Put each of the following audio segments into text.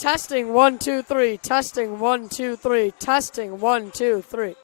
Testing 1 2 3. Testing 1 2 3. Testing 1 2 3.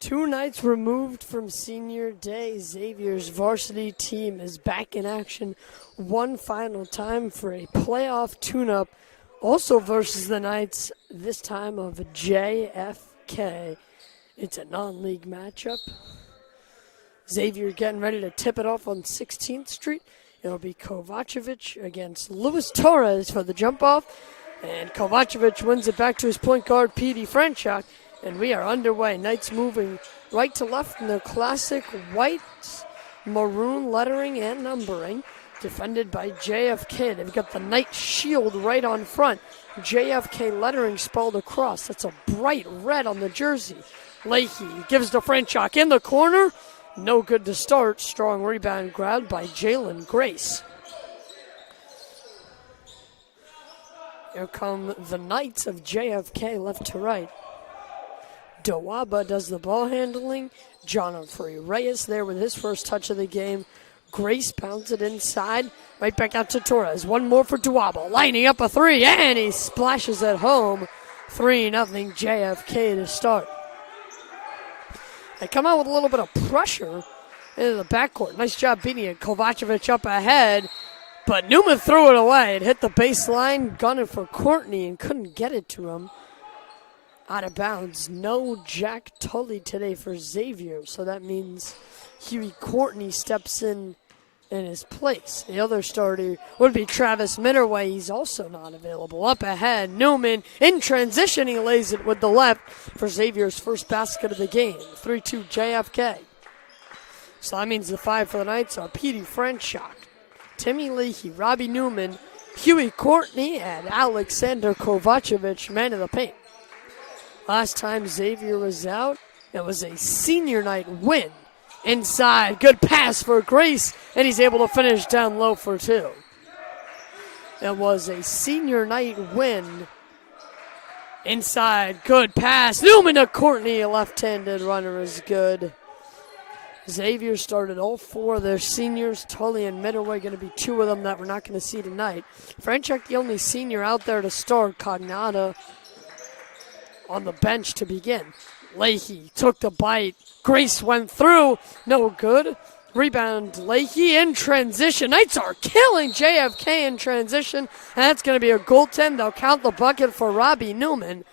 2 nights removed from senior day, Xavier's varsity team is back in action one final time for a playoff tune-up, also versus the Knights, this time of JFK. It's a non-league matchup. Xavier getting ready to tip it off on 16th Street. It'll be Kovacevic against Luis Torres for the jump-off, and Kovacevic wins it back to his point guard, P.D. Franchuk. And we are underway. Knights moving right to left in their classic white, maroon lettering and numbering. Defended by JFK. They've got the Knight shield right on front. JFK lettering spelled across. That's a bright red on the jersey. Leahy gives to Franchuk in the corner. No good to start. Strong rebound grabbed by Jalen Grace. Here come the Knights of JFK left to right. Dawaba does the ball handling. Jonathan Reyes there with his first touch of the game. Grace pounds it inside. Right back out to Torres. One more for Dawaba. Lining up a three, and he splashes it home. 3-0 JFK to start. They come out with a little bit of pressure into the backcourt. Nice job beating it. Kovacevic up ahead, but Newman threw it away. It hit the baseline, gunning for Courtney, and couldn't get it to him. Out of bounds. No Jack Tully today for Xavier, so that means Huey Courtney steps in his place. The other starter would be Travis Mitterway. He's also not available. Up ahead, Newman in transition. He lays it with the left for Xavier's first basket of the game. 3-2 JFK. So that means the 5 for the Knights are P.D. Franchuk, Timmy Leahy, Robbie Newman, Huey Courtney, and Alexander Kovacevic, man of the paint. Last time Xavier was out, it was a senior night win. Inside, good pass for Grace, and he's able to finish down low for 2. It was a senior night win. Inside, good pass. Newman to Courtney, a left-handed runner is good. Xavier started all 4 of their seniors. Tully and Mitterway going to be 2 of them that we're not going to see tonight. Franchuk, the only senior out there to start. Cognata on the bench to begin. Leahy took the bite. Grace went through. No good. Rebound Leahy in transition. Knights are killing JFK in transition. And that's going to be a goaltend. They'll count the bucket for Robbie Newman.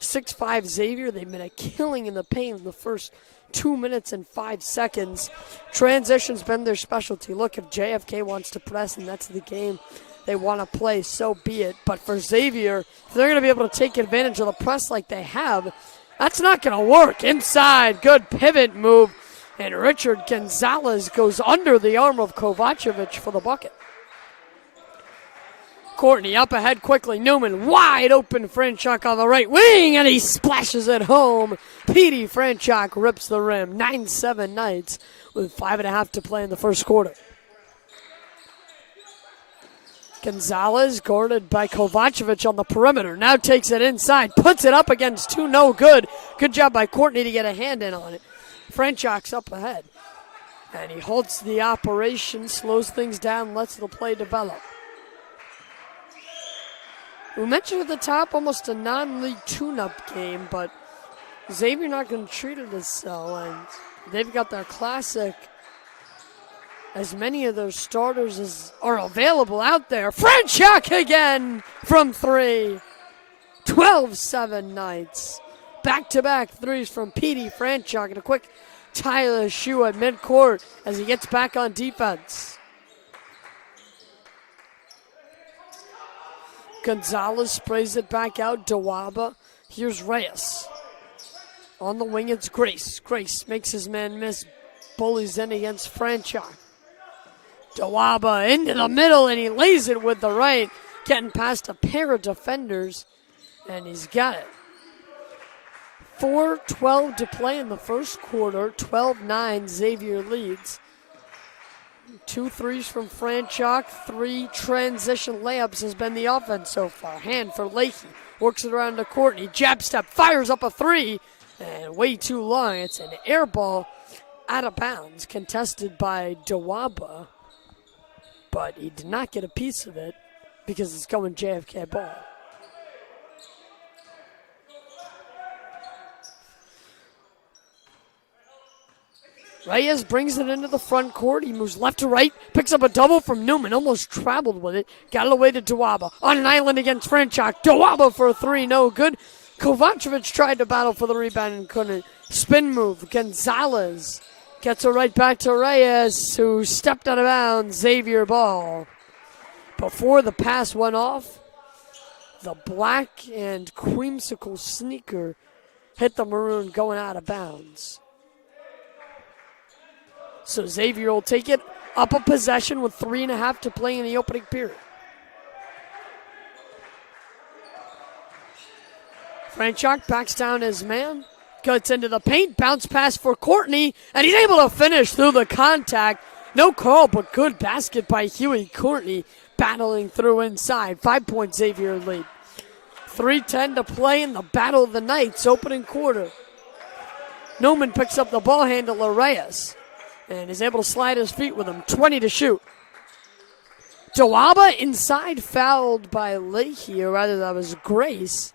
6'5 Xavier. They've been a killing in the paint in the first 2 minutes and 5 seconds. Transition's been their specialty. Look, if JFK wants to press and that's the game they want to play, so be it. But for Xavier, if they're going to be able to take advantage of the press like they have, that's not going to work. Inside, good pivot move. And Richard Gonzalez goes under the arm of Kovacevic for the bucket. Courtney up ahead quickly. Newman wide open. Franchuk on the right wing, and he splashes it home. P.D. Franchuk rips the rim. 9-7 Knights with 5.5 to play in the first quarter. Gonzalez guarded by Kovacevic on the perimeter. Now takes it inside. Puts it up against 2. No good. Good job by Courtney to get a hand in on it. Franchuk's up ahead. And he halts the operation, slows things down, lets the play develop. We mentioned at the top almost a non-league tune-up game, but Xavier not going to treat it as so. And they've got their classic, as many of their starters as are available out there. Franchuk again from 3. 12-7 Knights. Back-to-back threes from P.D. Franchuk, and a quick Tyler Shue at midcourt as he gets back on defense. Gonzalez sprays it back out. Dawaba. Here's Reyes. On the wing, it's Grace. Grace makes his man miss. Bullies in against Franchuk. Dawaba into the middle, and he lays it with the right, getting past a pair of defenders, and he's got it. 4:12 to play in the first quarter. 12-9, Xavier leads. 2 threes from Franchuk, 3 transition layups has been the offense so far. Hand for Leahy, works it around to Courtney. Jab step, fires up a 3, and way too long. It's an air ball out of bounds, contested by Dawaba, but he did not get a piece of it because it's going JFK ball. Reyes brings it into the front court. He moves left to right, picks up a double from Newman, almost traveled with it. Got it away to Dawaba. On an island against Franchuk. Dawaba for a three, no good. Kovacevic tried to battle for the rebound and couldn't. Spin move. Gonzalez gets it right back to Reyes, who stepped out of bounds. Xavier ball. Before the pass went off, the black and creamsicle sneaker hit the maroon going out of bounds. So Xavier will take it up a possession with 3.5 to play in the opening period. Franchuk backs down his man, gets into the paint, bounce pass for Courtney, and he's able to finish through the contact. No call, but good basket by Huey. Courtney battling through inside. 5-point Xavier lead. 3:10 to play in the Battle of the Knights opening quarter. Newman picks up the ball handler, Reyes, and is able to slide his feet with him. 20 to shoot. Dawaba inside, fouled by Leahy, or rather that was Grace.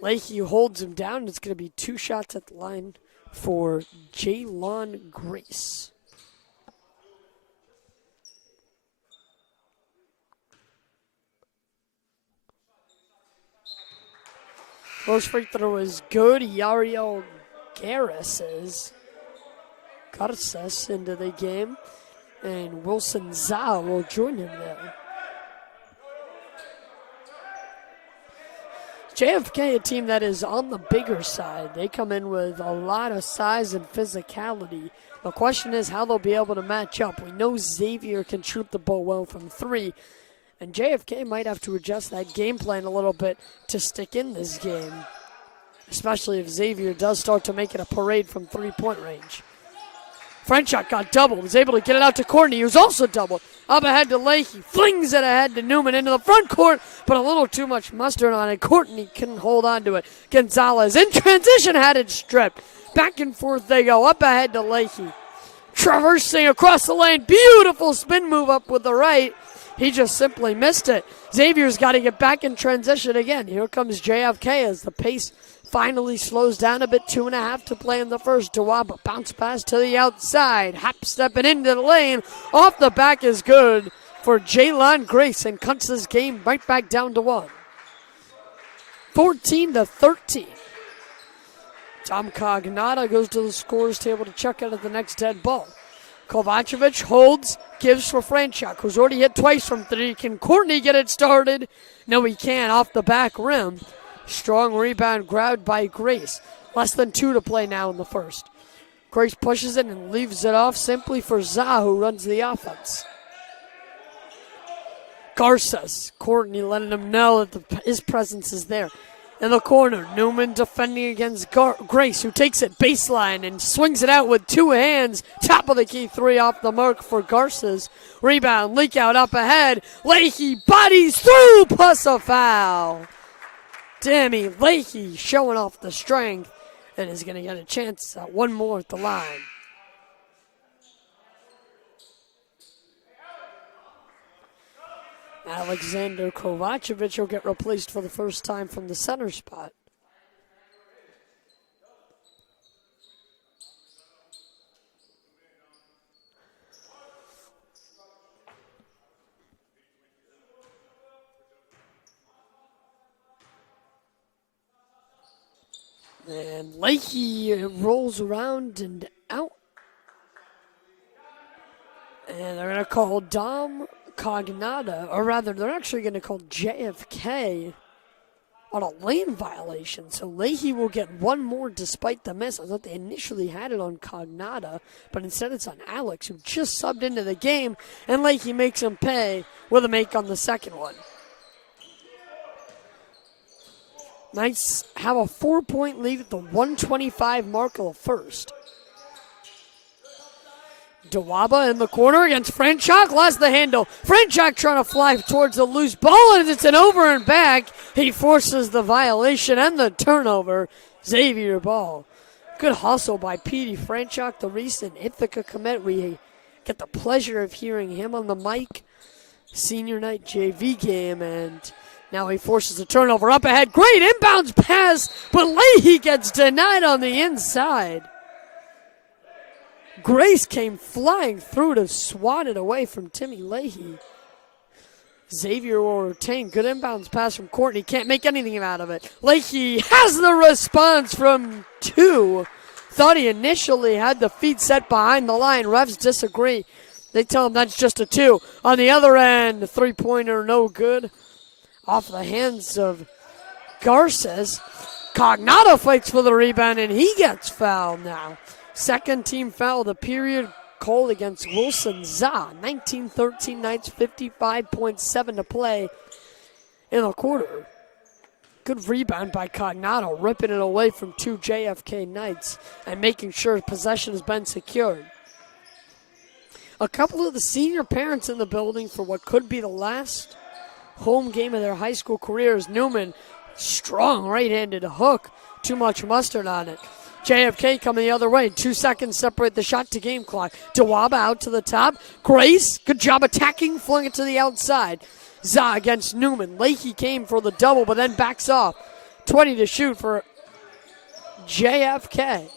Leahy holds him down. It's going to be 2 shots at the line for Jaylon Grace. First free throw is good. Yariel Garces into the game, and Wilson Zhao will join him there. JFK, a team that is on the bigger side. They come in with a lot of size and physicality. The question is how they'll be able to match up. We know Xavier can shoot the ball well from 3, and JFK might have to adjust that game plan a little bit to stick in this game, especially if Xavier does start to make it a parade from 3-point range. Franchuk got doubled, was able to get it out to Courtney, who's also doubled. Up ahead to Leahy, flings it ahead to Newman into the front court, but a little too much mustard on it. Courtney couldn't hold on to it. Gonzalez in transition had it stripped. Back and forth they go, up ahead to Leahy. Traversing across the lane, beautiful spin move up with the right. He just simply missed it. Xavier's got to get back in transition again. Here comes JFK as the pace finally slows down a bit. 2.5 to play in the first. Dawaba bounce pass to the outside. Hop stepping into the lane. Off the back is good for Jaylon Grace and cuts this game right back down to 1. 14 to 13. Tom Cognata goes to the scorer's table to check out at the next dead ball. Kovacevic holds, gives for Franchuk, who's already hit twice from 3. Can Courtney get it started? No, he can't. Off the back rim. Strong rebound grabbed by Grace. Less than 2 to play now in the first. Grace pushes it and leaves it off simply for Zah, who runs the offense. Garces. Courtney letting him know that his presence is there. In the corner, Newman defending against Grace, who takes it baseline and swings it out with 2 hands. Top of the key 3 off the mark for Garces. Rebound, leak out up ahead. Leahy bodies through, plus a foul. Demi Leahy showing off the strength and is going to get a chance at one more at the line. Alexander Kovacevic will get replaced for the first time from the center spot. And Leahy rolls around and out. And they're going to call Dom Cognata, or rather, they're actually going to call JFK on a lane violation. So Leahy will get one more despite the miss. I thought they initially had it on Cognata, but instead it's on Alex, who just subbed into the game, and Leahy makes him pay with a make on the second one. Knights have a 4-point lead at the 1:25 mark of the first. Dawaba in the corner against Franchuk, lost the handle. Franchuk trying to fly towards the loose ball, and it's an over and back. He forces the violation and the turnover. Xavier ball. Good hustle by Petey Franchuk, the recent Ithaca commit. We get the pleasure of hearing him on the mic. Senior night JV game, and now he forces a turnover up ahead. Great inbounds pass, but Leahy gets denied on the inside. Grace came flying through to swat it away from Timmy Leahy. Xavier will retain. Good inbounds pass from Courtney. Can't make anything out of it. Leahy has the response from 2. Thought he initially had the feet set behind the line. Refs disagree. They tell him that's just a 2. On the other end, the three-pointer no good. Off the hands of Garces. Cognato fights for the rebound, and he gets fouled now. Second team foul of the period called against Wilson Za. 19-13 Knights, 55.7 to play in the quarter. Good rebound by Cognato, ripping it away from 2 JFK Knights and making sure possession has been secured. A couple of the senior parents in the building for what could be the last home game of their high school careers. Newman, strong right-handed hook, too much mustard on it. JFK coming the other way. 2 seconds separate the shot to game clock. Dawaba out to the top. Grace, good job attacking, flung it to the outside. Za against Newman. Leahy came for the double, but then backs off. 20 to shoot for JFK.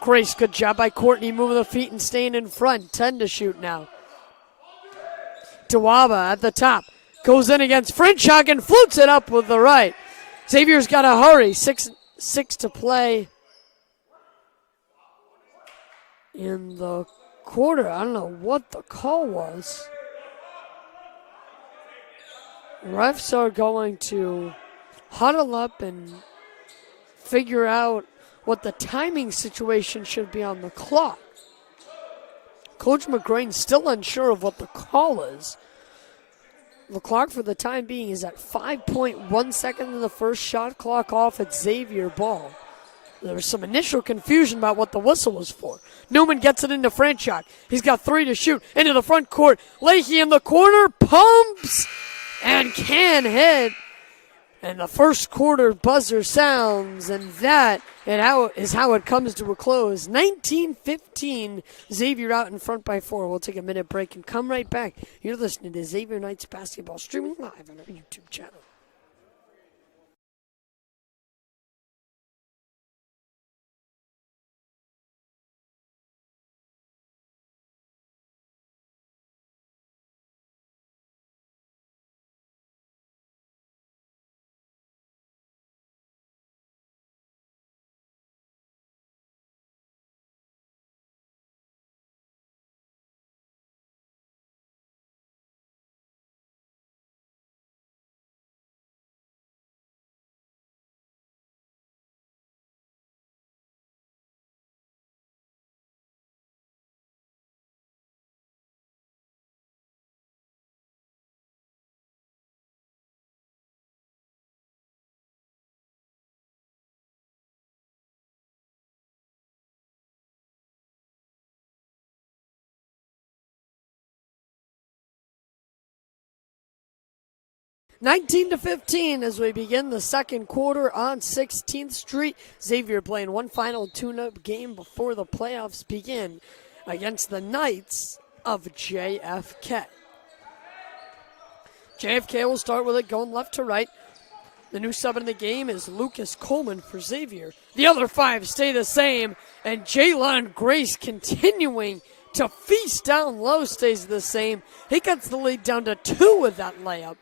Grace, good job by Courtney moving the feet and staying in front. 10 to shoot now. Dawaba at the top. Goes in against Frenchak and flutes it up with the right. Xavier's got to hurry. 6 to play in the quarter. I don't know what the call was. Refs are going to huddle up and figure out what the timing situation should be on the clock. Coach McGrain's still unsure of what the call is. The clock for the time being is at 5.1 seconds in the first shot clock off at Xavier ball. There was some initial confusion about what the whistle was for. Newman gets it into Frenchak. He's got 3 to shoot. Into the front court. Leahy in the corner. Pumps and can hit. And the first quarter buzzer sounds. And that is how it comes to a close. 19-15. Xavier out in front by 4. We'll take a minute break and come right back. You're listening to Xavier Knights Basketball, streaming live on our YouTube channel. (19-15) as we begin the second quarter on 16th Street. Xavier playing one final tune-up game before the playoffs begin against the Knights of JFK. JFK will start with it going left to right. The new sub in the game is Lucas Coleman for Xavier. The other 5 stay the same, and Jaylon Grace continuing to feast down low stays the same. He cuts the lead down to 2 with that layup.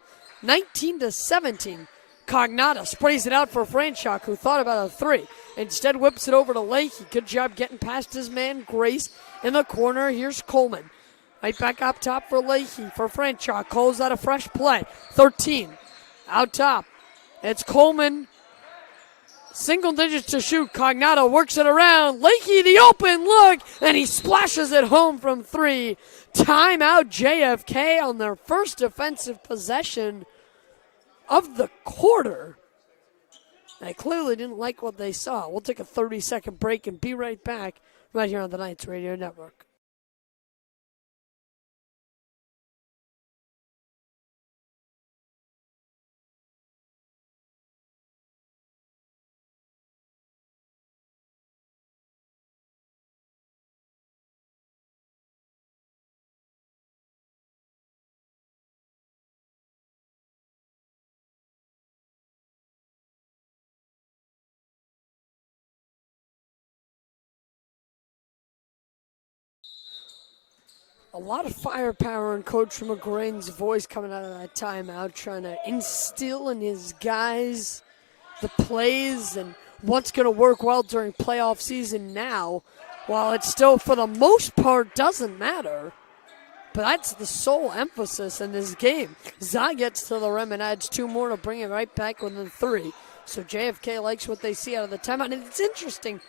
19-17. Cognata sprays it out for Frenchak, who thought about a 3. Instead whips it over to Leahy. Good job getting past his man, Grace. In the corner, here's Coleman. Right back up top for Leahy, for Frenchak. Calls out a fresh play. 13. Out top. It's Coleman. Single digits to shoot. Cognata works it around. Leahy, the open look, and he splashes it home from 3. Timeout JFK on their first defensive possession of the quarter. They clearly didn't like what they saw. We'll take a 30-second break and be right back right here on the Knights Radio Network. A lot of firepower in Coach McGrain's voice coming out of that timeout, trying to instill in his guys the plays and what's going to work well during playoff season now, while it still, for the most part, doesn't matter. But that's the sole emphasis in this game. Za gets to the rim and adds 2 more to bring it right back within 3. So JFK likes what they see out of the timeout. And it's interesting.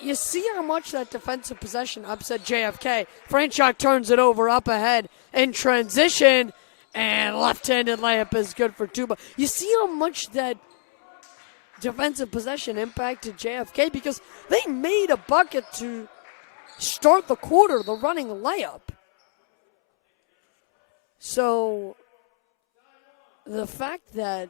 You see how much that defensive possession upset JFK. Franchuk turns it over up ahead in transition, and left-handed layup is good for 2. But you see how much that defensive possession impacted JFK, because they made a bucket to start the quarter, the running layup. So the fact that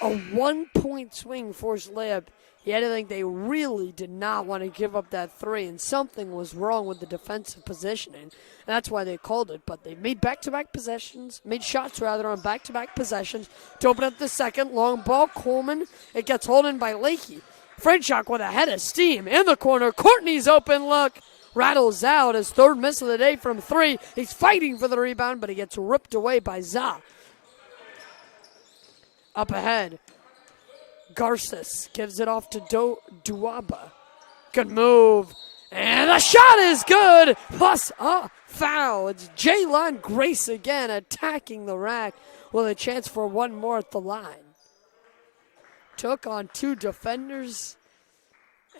a 1-point swing forced layup, you had to think they really did not want to give up that 3, and something was wrong with the defensive positioning. And that's why they called it. But they made made shots on back-to-back possessions to open up the second. Long ball, Coleman. It gets holding by Leahy. Franchuk with a head of steam in the corner. Courtney's open look. Rattles out his 3rd miss of the day from 3. He's fighting for the rebound, but he gets ripped away by Za. Up ahead, Garces gives it off to Duaba. Good move. And the shot is good, plus a foul. It's Jalen Grace again attacking the rack with a chance for 1 more at the line. Took on 2 defenders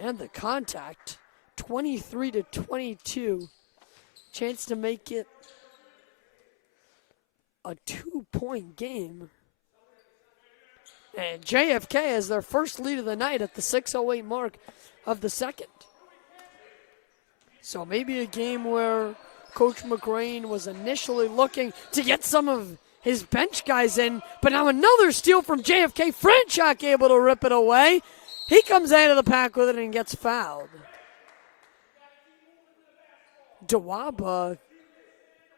and the contact. 23-22. Chance to make it a 2-point game. And JFK has their first lead of the night at the 6:08 mark of the second. So maybe a game where Coach McGrain was initially looking to get some of his bench guys in, but now another steal from JFK. Franchuk able to rip it away. He comes out of the pack with it and gets fouled. Dawaba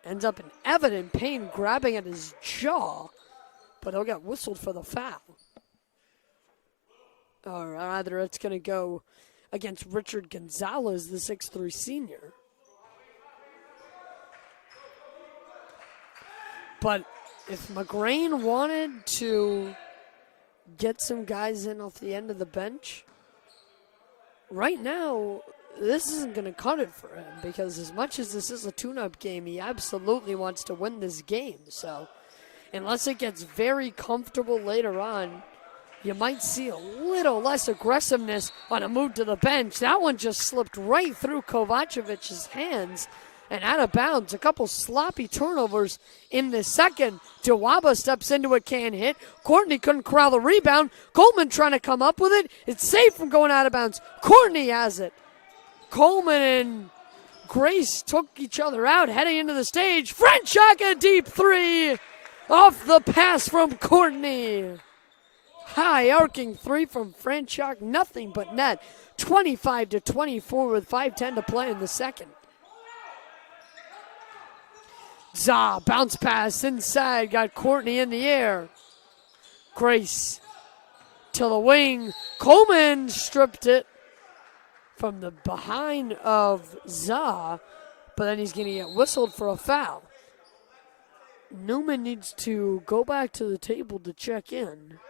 ends up in evident pain, grabbing at his jaw, but he'll get whistled for the foul. Or rather, it's going to go against Richard Gonzalez, the 6'3 senior. But if McGrain wanted to get some guys in off the end of the bench, right now, this isn't going to cut it for him, because as much as this is a tune-up game, he absolutely wants to win this game. So unless it gets very comfortable later on, you might see a little less aggressiveness on a move to the bench. That one just slipped right through Kovacevic's hands and out of bounds. A couple sloppy turnovers in the second. Dawaba steps into it, can't hit. Courtney couldn't corral the rebound. Coleman trying to come up with it. It's safe from going out of bounds. Courtney has it. Coleman and Grace took each other out heading into the stage. Franchuk a deep 3 off the pass from Courtney. High arcing 3 from Franchuk, nothing but net. 25-24 with 5:10 to play in the second. Za, bounce pass inside, got Courtney in the air. Grace to the wing. Coleman stripped it from the behind of Za, but then he's going to get whistled for a foul. Newman needs to go back to the table to check in.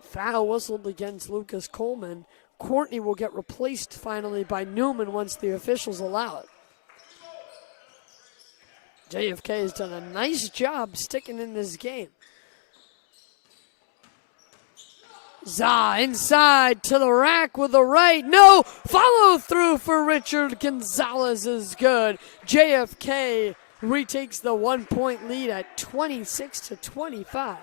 Foul whistled against Lucas Coleman. Courtney will get replaced finally by Newman once the officials allow it. JFK has done a nice job sticking in this game. Za inside to the rack with the right. No, follow through for Richard Gonzalez is good. JFK retakes the 1-point lead at 26-25.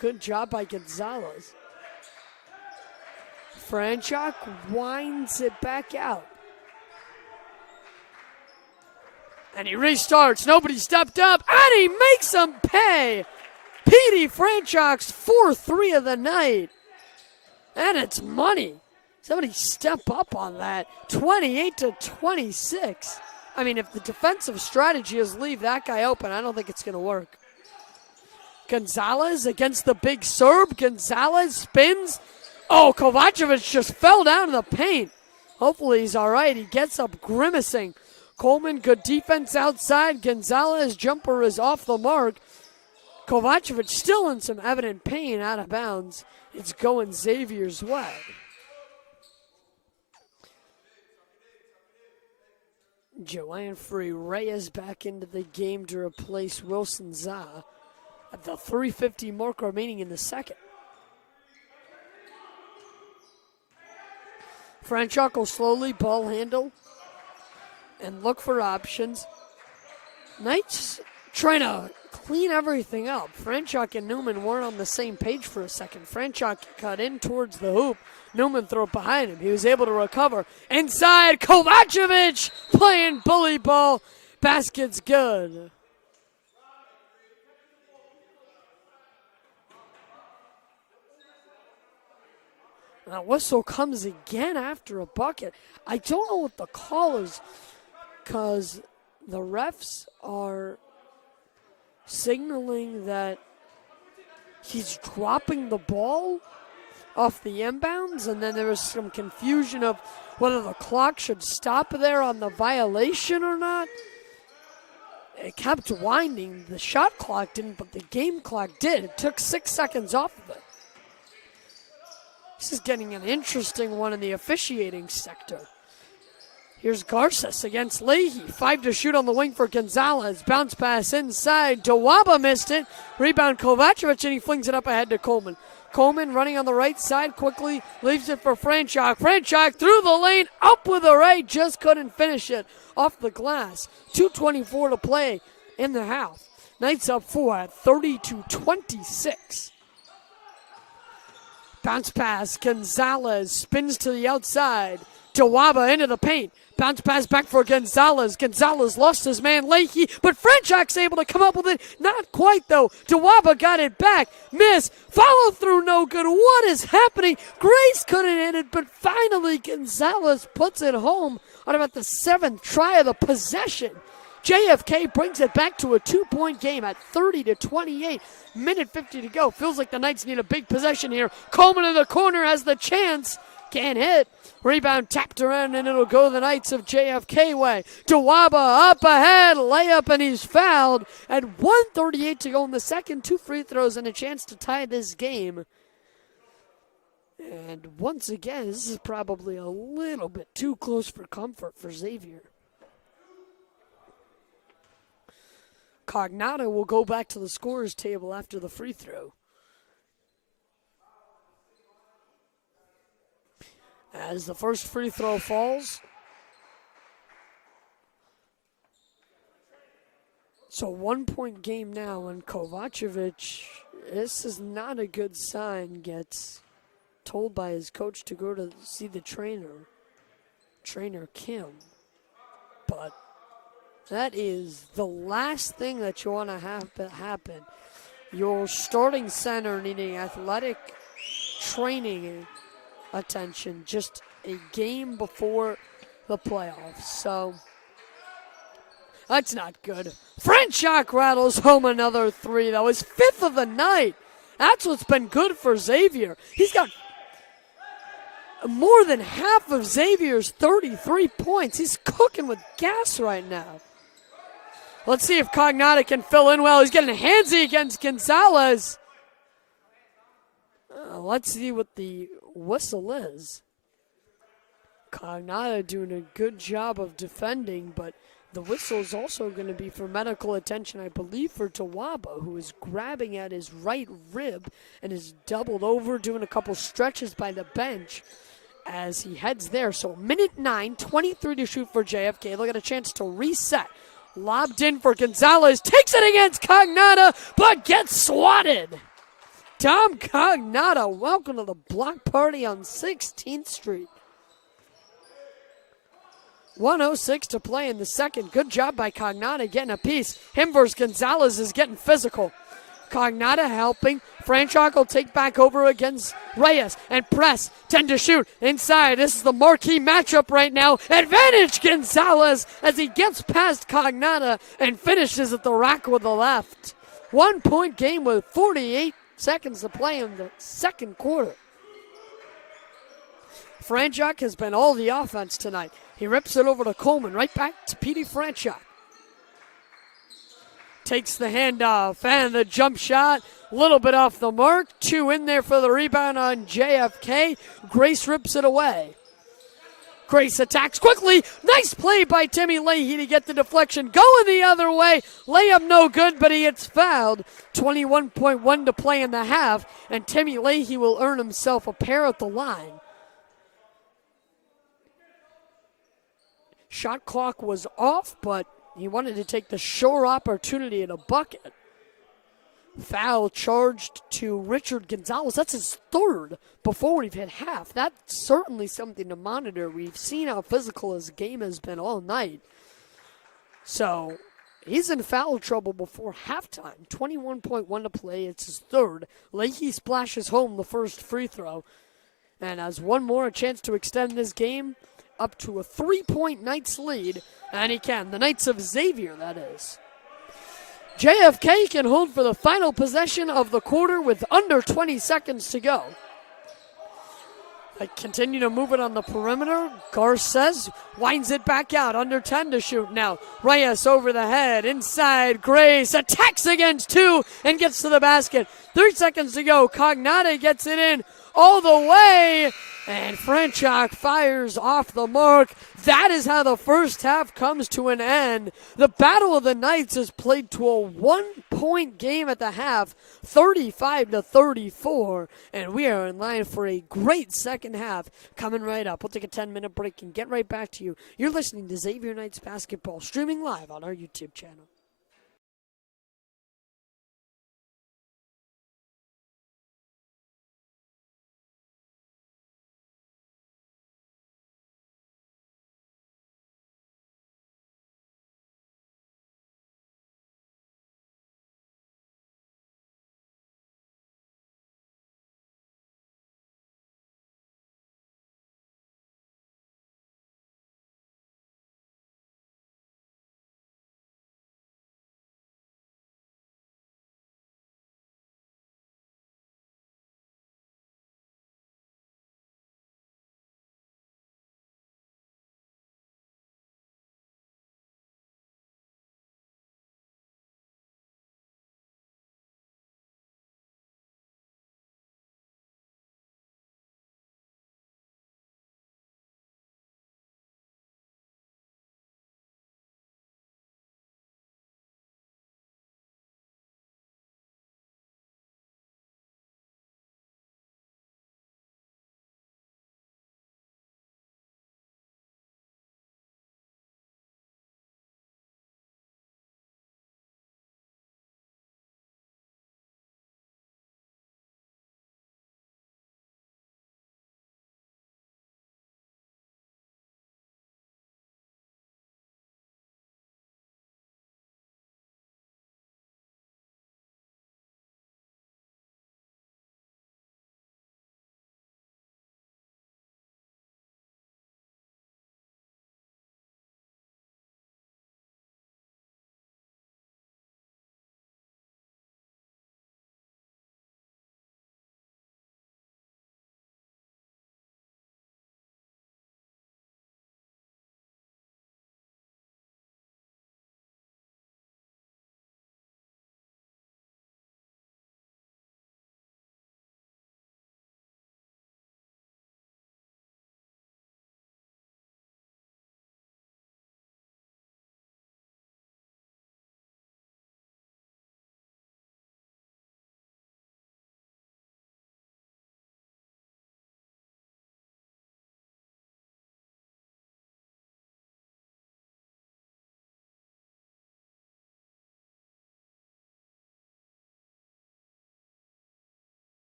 Good job by Gonzalez. Franchuk winds it back out. And he restarts. Nobody stepped up. And he makes them pay. Petey Franchuk's 4-3 of the night. And it's money. Somebody step up on that. 28-26. I mean, if the defensive strategy is leave that guy open, I don't think it's going to work. Gonzalez against the big Serb. Gonzalez spins Oh, Kovacevic just fell down in the paint. Hopefully he's all right. He gets up grimacing. Coleman, good defense outside. Gonzalez jumper is off the mark. Kovacevic still in some evident pain, out of bounds. It's going Xavier's way. Joanfrey Reyes back into the game to replace Wilson Za at the 3:50 mark remaining in the second. Franchuk will slowly ball handle and look for options. Knights trying to clean everything up. Franchuk and Newman weren't on the same page for a second. Franchuk cut in towards the hoop. Newman threw it behind him. He was able to recover. Inside, Kovacevic playing bully ball. Basket's good. That whistle comes again after a bucket. I don't know what the call is because the refs are signaling that he's dropping the ball off the inbounds, and then there was some confusion of whether the clock should stop there on the violation or not. It kept winding. The shot clock didn't, but the game clock did. It took 6 seconds off of it. This is getting an interesting one in the officiating sector. Here's Garces against Leahy. 5 to shoot on the wing for Gonzalez. Bounce pass inside. Dawaba missed it. Rebound Kovacevic, and he flings it up ahead to Coleman. Coleman running on the right side quickly. Leaves it for Franchuk. Franchuk through the lane. Up with a right. Just couldn't finish it off the glass. 2:24 to play in the half. Knights up 4 at 30-26. Bounce pass. Gonzalez spins to the outside. Dawaba into the paint. Bounce pass back for Gonzalez. Gonzalez lost his man Leahy, but Franchuk's able to come up with it. Not quite, though. Dawaba got it back. Miss. Follow through no good. What is happening? Grace couldn't hit it, but finally Gonzalez puts it home on about the 7th try of the possession. JFK brings it back to a 2-point game at 30-28. Minute 50 to go. Feels like the Knights need a big possession here. Coleman in the corner has the chance. Can't hit. Rebound tapped around, and it'll go the Knights of JFK way. Dawaba up ahead, layup, and he's fouled. At 1:38 to go in the second, 2 free throws and a chance to tie this game. And once again, this is probably a little bit too close for comfort for Xavier. Cognata will go back to the scorer's table after the free throw. As the first free throw falls. So 1-point game now, and Kovacevic, this is not a good sign, gets told by his coach to go to see the trainer Kim. But that is the last thing that you want to have happen. Your starting center needing athletic training attention just a game before the playoffs. So that's not good. Franchuk rattles home another 3. That was 5th of the night. That's what's been good for Xavier. He's got more than half of Xavier's 33 points. He's cooking with gas right now. Let's see if Cognata can fill in well. He's getting handsy against Gonzalez. Let's see what the whistle is. Cognata doing a good job of defending, but the whistle is also going to be for medical attention, I believe, for Dawaba, who is grabbing at his right rib and is doubled over, doing a couple stretches by the bench as he heads there. So minute 9, 23 to shoot for JFK. They'll get a chance to reset. Lobbed in for Gonzalez, takes it against Cognata, but gets swatted. Tom Cognata, welcome to the block party on 16th Street. 1:06 to play in the second. Good job by Cognata getting a piece. Him versus Gonzalez is getting physical. Cognata helping. Franchuk will take back over against Reyes and press. 10 to shoot inside. This is the marquee matchup right now. Advantage Gonzalez as he gets past Cognata and finishes at the rack with the left. 1-point game with 48 seconds to play in the second quarter. Franchuk has been all the offense tonight. He rips it over to Coleman, right back to Petey Franchuk. Takes the handoff and the jump shot, a little bit off the mark. 2 in there for the rebound on JFK. Grace rips it away. Grace attacks quickly. Nice play by Timmy Leahy to get the deflection going the other way. Layup no good, but he gets fouled. 21.1 to play in the half, and Timmy Leahy will earn himself a pair at the line. Shot clock was off, but he wanted to take the sure opportunity at a bucket. Foul charged to Richard Gonzalez. That's his third before we've hit half. That's certainly something to monitor. We've seen how physical his game has been all night. So he's in foul trouble before halftime. 21.1 to play. It's his third. Leahy splashes home the first free throw and has one more, a chance to extend this game up to a 3-point Knights lead. And he can. The Knights of Xavier, that is. JFK can hold for the final possession of the quarter with under 20 seconds to go. They continue to move it on the perimeter. Garces winds it back out. Under 10 to shoot now. Reyes over the head. Inside. Grace attacks against 2 and gets to the basket. 3 seconds to go. Cognate gets it in all the way. And Franchuk fires off the mark. That is how the first half comes to an end. The Battle of the Knights is played to a 1-point game at the half, 35-34. And we are in line for a great second half coming right up. We'll take a 10-minute break and get right back to you. You're listening to Xavier Knights Basketball, streaming live on our YouTube channel.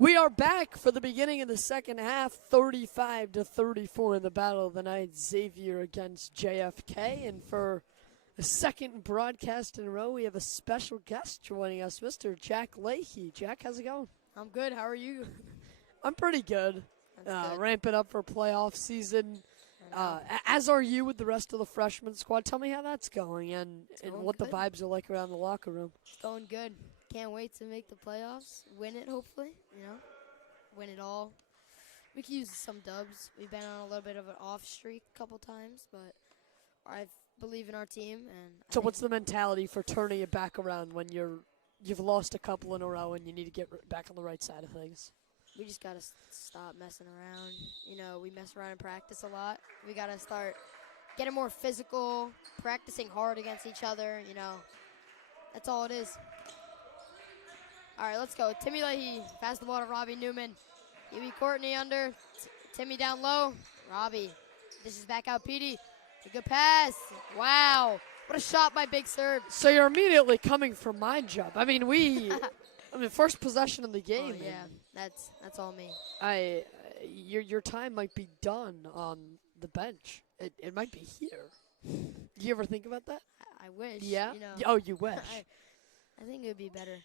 We are back for the beginning of the second half, 35-34 in the battle of the night. Xavier against JFK, and for the second broadcast in a row, we have a special guest joining us, Mr. Jack Leahy. Jack, how's it going? I'm good. How are you? I'm pretty good. That's good. Ramping up for playoff season. As are you with the rest of the freshman squad. Tell me how that's going and what good. the vibes are like around the locker room. It's going good. Can't wait to make the playoffs. Win it, hopefully. Win it all. We could use some dubs. We've been on a little bit of an off streak a couple times, but I believe in our team. And So what's the mentality for turning it back around when you've lost a couple in a row and you need to get back on the right side of things? we just got to stop messing around. We mess around in practice a lot. We got to start getting more physical, practicing hard against each other. That's all it is. All right, let's go. Timmy Leahy, pass the ball to Robbie Newman. Huey Courtney under. Timmy down low. Robbie. This is back out Petey. A good pass. Wow. What a shot by Big Serb. So you're immediately coming for my job. I mean, first possession of the game. Oh, yeah. That's all me. Your time might be done on the bench. It might be here. Do you ever think about that? I wish. Yeah? Oh, you wish. I think it would be better,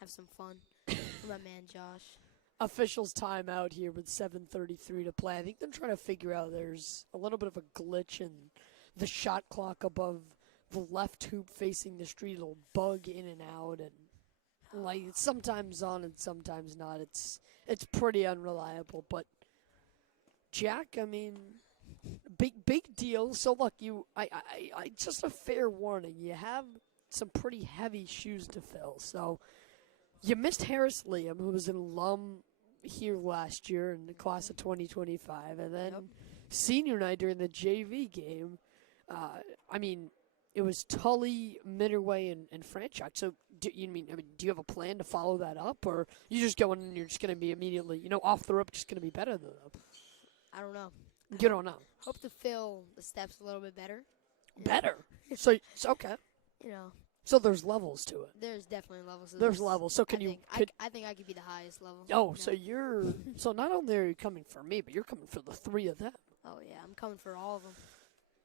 have some fun with my man Josh. Officials timeout here with 7:33 to play. I think they're trying to figure out there's a little bit of a glitch in the shot clock above the left hoop facing the street. It'll bug in and out, and it's sometimes on and sometimes not. It's pretty unreliable. But Jack, I mean, big deal. So look, I just a fair warning. You have some pretty heavy shoes to fill. So you missed Harris Liam, who was an alum here last year in the class of 2025, and then senior night during the JV game. It was Tully, Midway, and Franchuk. So do you have a plan to follow that up, or you just go in and you're just going to be immediately, off the rope, just going to be better than them? I don't know. You don't know. Hope to fill the steps a little bit better. Better. So okay. So there's levels to it. There's definitely levels to There's this. levels. So I think I could be the highest level. Oh, so so not only are you coming for me, but you're coming for the three of them. Oh yeah, I'm coming for all of them.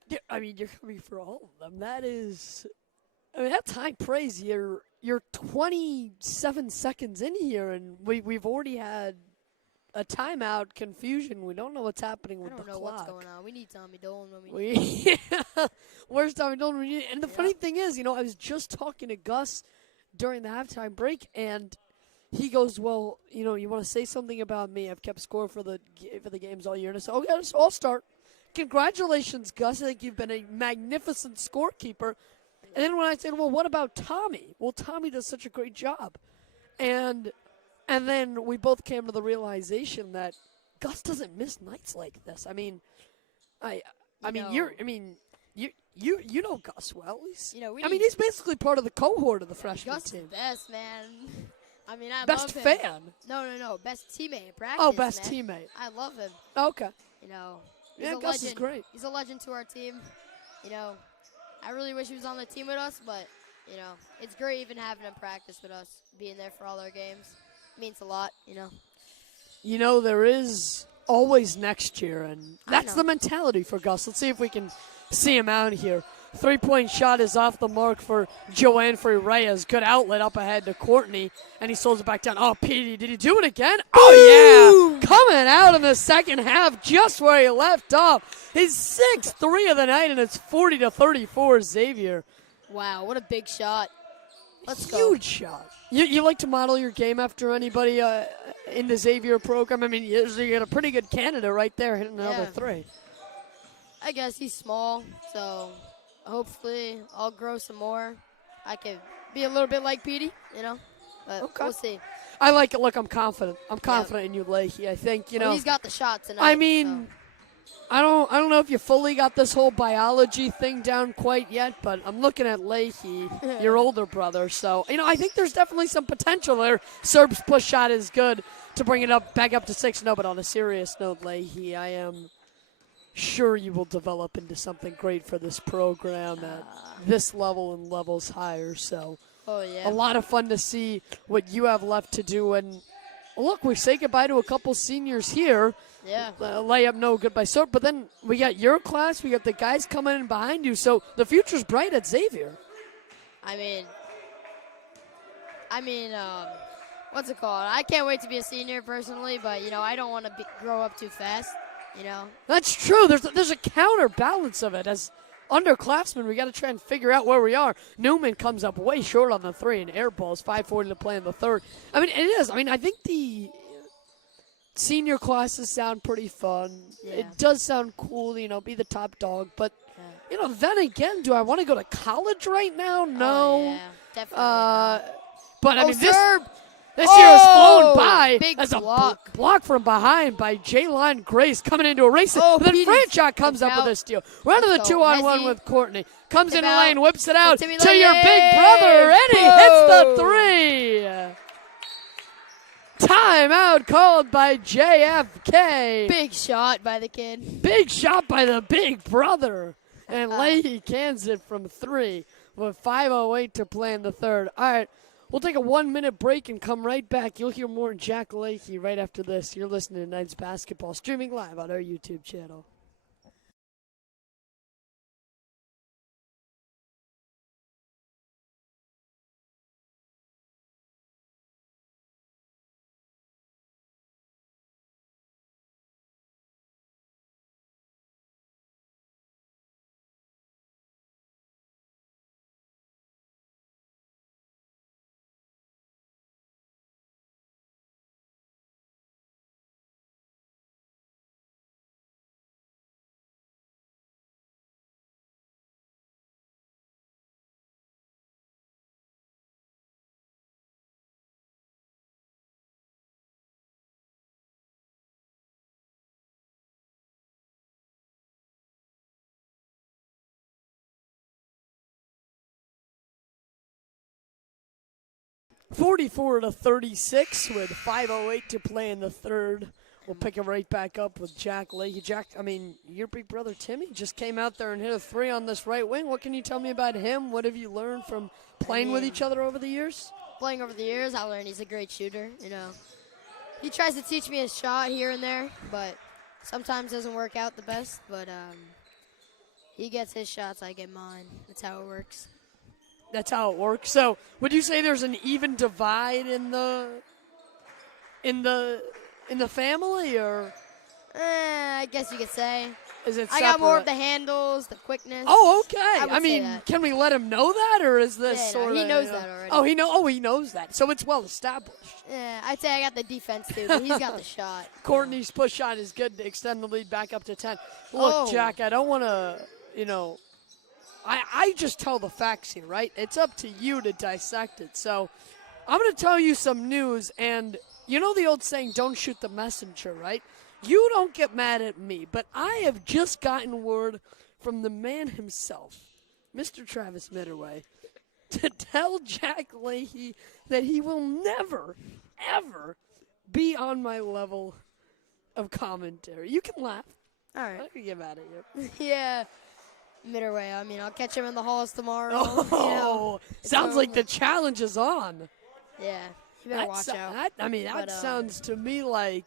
Yeah, you're coming for all of them. That's high praise. You're 27 seconds in here, and we've already had a timeout, confusion. We don't know what's happening with the clock. I don't know what's going on. We need Tommy Dolan when we need him. Where's Tommy Dolan? And the funny thing is, I was just talking to Gus during the halftime break, and he goes, well, you want to say something about me? I've kept score for the games all year. And I said, okay, so I'll start. Congratulations, Gus. I think you've been a magnificent scorekeeper. And then when I said, well, what about Tommy? Well, Tommy does such a great job. And then we both came to the realization that Gus doesn't miss nights like this. You know Gus well. He's basically part of the cohort of the freshman Gus team. Gus is best, man. I best love him. fan. No. Best teammate. Practice, Oh, best man. teammate. I love him. Okay. He's a Gus legend. is great. He's a legend to our team. I really wish he was on the team with us, but, it's great even having him practice with us, being there for all our games. It means a lot, There is always next year, and that's the mentality for Gus. Let's see if we can see him out here. 3-point shot is off the mark for Joanfrey Reyes. Good outlet up ahead to Courtney, and he slows it back down. Oh, Petey, did he do it again? Oh, yeah. Coming out in the second half just where he left off. His 6th 3 of the night, and it's 40-34 Xavier. Wow, what a big shot. Let's go. Huge shot. You like to model your game after anybody in the Xavier program? You got a pretty good candidate right there hitting another 3. I guess he's small, so hopefully I'll grow some more. I could be a little bit like Petey, but we'll see. I like it. Look, I'm confident. I'm confident in you, Leahy. I think, he's got the shot tonight. I don't know if you fully got this whole biology thing down quite yet, but I'm looking at Leahy, your older brother. So, I think there's definitely some potential there. Serb's push shot is good to bring it back up to 6. No, but on a serious note, Leahy, I am sure you will develop into something great for this program at this level and levels higher. So, a lot of fun to see what you have left to do. And look, we say goodbye to a couple seniors here. Yeah. Layup, no good by Soap. But then we got your class. We got the guys coming in behind you. So the future's bright at Xavier. I mean, what's it called? I can't wait to be a senior personally, but, I don't want to grow up too fast, That's true. There's a counterbalance of it. As underclassmen, we got to try and figure out where we are. Newman comes up way short on the 3 and air balls, 5:40 to play in the third. I mean, it is. I mean, I think the senior classes sound pretty fun. Yeah. It does sound cool, be the top dog. But, then again, do I want to go to college right now? No. Oh, yeah, definitely. But, I mean, serve. This year has flown by big as a block. block from behind by Jaylon Grace coming in to erase it. Oh, But then Petey. Franchot comes up with a steal. We're into the Let's go. 2-on-1 Hezzy. with Courtney. Comes in the Timeout. lane, whips it out to Timmy your Lane. big brother, and he hits the Boom. 3. Timeout called by JFK. Big shot by the kid. Big shot by the big brother. And Leahy cans it from 3 with 5:08 to play in the third. All right. We'll take a 1-minute break and come right back. You'll hear more Jack Leahy right after this. You're listening to Knights Basketball, streaming live on our YouTube channel. (44-36) with 5:08 to play in the third. We'll pick it right back up with Jack Leahy. Jack, I mean, your big brother Timmy just came out there and hit a 3 on this right wing. What can you tell me about him? What have you learned from playing with each other over the years? Playing over the years, I learned he's a great shooter. He tries to teach me a shot here and there, but sometimes doesn't work out the best. But he gets his shots, I get mine. That's how it works. That's how it works. So, would you say there's an even divide in the family, or? I guess you could say. Is it I got more of separate? the handles, the quickness. Oh, okay. would I say mean, that. can we let him know that, or is this Yeah, no, sort of? he knows that already. He knows that. So it's well established. Yeah, I'd say I got the defense too, but he's got the shot. Courtney's push shot is good to extend the lead back up to 10. Look, Oh. Jack, I don't want to, I just tell the facts here, right? It's up to you to dissect it. So I'm going to tell you some news, and you know the old saying, don't shoot the messenger, right? You don't get mad at me, but I have just gotten word from the man himself, Mr. Travis Midderway, to tell Jack Leahy that he will never, ever be on my level of commentary. You can laugh. All I right. can get mad at you. Yeah. Midway. I mean, I'll catch him in the halls tomorrow. Oh, sounds like the challenge is on. Yeah. You better watch out. That sounds to me like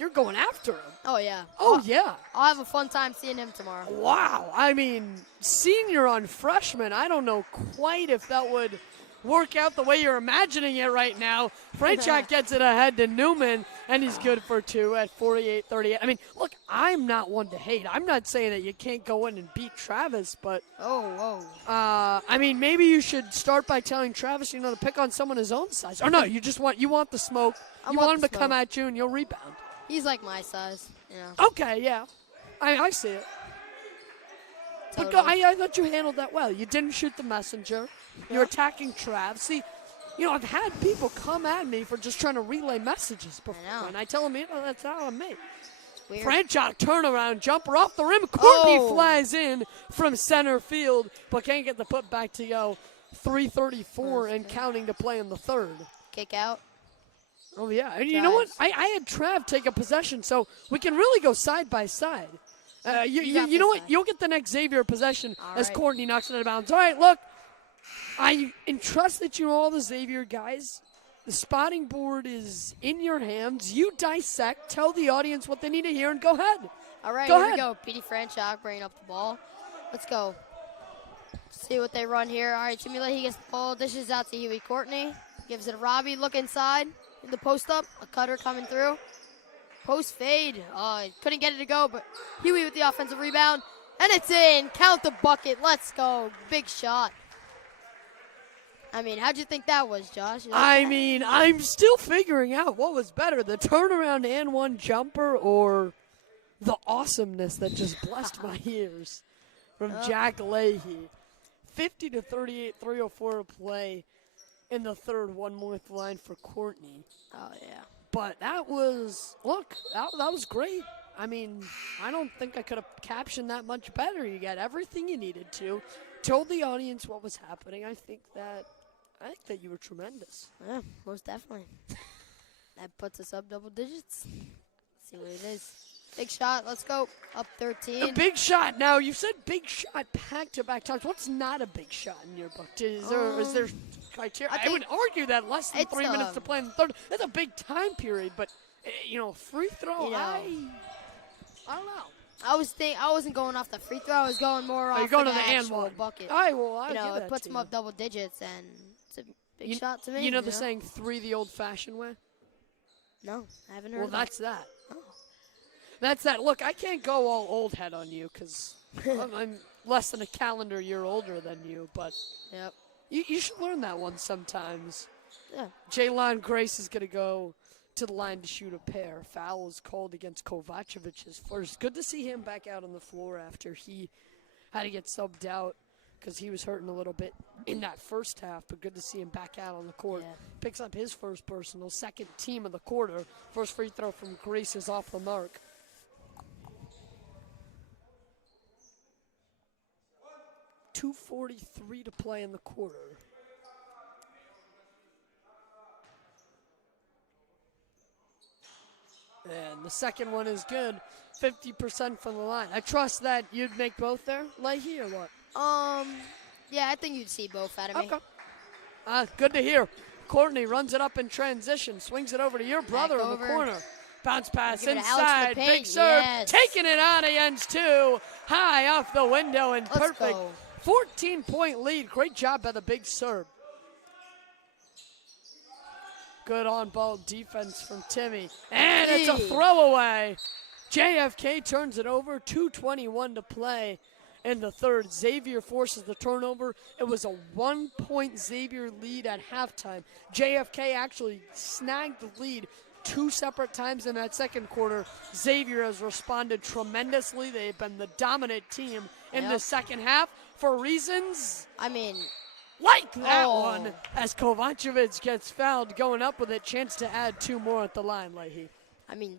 you're going after him. Oh, yeah. Oh, yeah. I'll have a fun time seeing him tomorrow. Wow. I mean, senior on freshman, I don't know quite if that would work out the way you're imagining it right now. Franchot gets it ahead to Newman, and he's good for 2 at 48-38. I mean, look, I'm not one to hate. I'm not saying that you can't go in and beat Travis, but I mean, maybe you should start by telling Travis, to pick on someone his own size. Or no, you want the smoke. You want him to come at you, and you'll rebound. He's like my size, Okay, yeah. I see it. Totally. But I thought you handled that well. You didn't shoot the messenger. You're attacking Trav. See, I've had people come at me for just trying to relay messages before. I know. And I tell them, that's how I'm made. Weird. Franchot turnaround jumper off the rim. Courtney Oh. flies in from center field, but can't get the putback to go. 3:34 and counting to play in the third. Kick out. Oh, yeah. And you know what? Drives. I had Trav take a possession, so we can really go side by side. You got know this what? side. You'll get the next Xavier possession All as right. Courtney knocks it out of bounds. All right, look. I entrusted you all the Xavier guys The spotting board is in your hands. You dissect. Tell the audience what they need to hear, and go ahead. All right, Go here ahead. we go. Petey Franchuk bringing up the ball. Let's go. See what they run here. All right, Timmy Leahy gets the ball. Dishes out to Huey Courtney. Gives it to Robbie. Look inside. In the post up. A cutter coming through. Post fade. Couldn't get it to go, but Huey with the offensive rebound. And it's in. Count the bucket. Let's go. Big shot. I mean, how'd you think that was, Josh? I mean, I'm still figuring out what was better, the turnaround and one jumper or the awesomeness that just blessed my ears from Jack Leahy. 50-38, 3:04 to play in the third. One more at the line for Courtney. Oh, yeah. But that was, look, that was great. I mean, I don't think I could have captioned that much better. You got everything you needed to. Told the audience what was happening. I think that you were tremendous. Yeah, most definitely. That puts us up double digits. Let's see what it is. Big shot. Let's go. Up 13. A big shot. Now, you said big shot back-to-back times. What's not a big shot in your book? Is there criteria? I would argue that less than 3 minutes to play in the third. That's a big time period, but, free throw, I don't know. I wasn't going off the free throw. I was going more off going the to the actual bucket. All right, well, I give it that puts to them you. up double digits, and it's a big shot to me. You know the saying, three the old-fashioned way? No, I haven't heard Well, of that's that. Oh. That's that. Look, I can't go all old head on you because I'm less than a calendar year older than you, but Yep. you should learn that one sometimes. Yeah. Jaylon Grace is going to go to the line to shoot a pair. Foul is called against Kovacevic's first. Good to see him back out on the floor after he had to get subbed out because he was hurting a little bit in that first half, but good to see him back out on the court. Yeah. Picks up his first personal, second team of the quarter. First free throw from Grace is off the mark. .243 to play in the quarter. And the second one is good. 50% from the line. I trust that you'd make both there, Leahy, or what? Yeah, I think you'd see both out of me. Okay. Good to hear. Courtney runs it up in transition, swings it over to your brother in the corner. Bounce pass inside, big serve, taking it on against two, high off the window and perfect. 14-point lead. Great job by the big serve. Good on-ball defense from Timmy. And it's a throwaway. JFK turns it over. 2:21 to play in the third. Xavier forces the turnover. It was a 1-point Xavier lead at halftime. JFK actually snagged the lead 2 separate times in that second quarter. Xavier has responded tremendously. They've been the dominant team in the second half for reasons, like that one, as Kovacevic gets fouled, going up with a chance to add 2 more at the line, Leahy.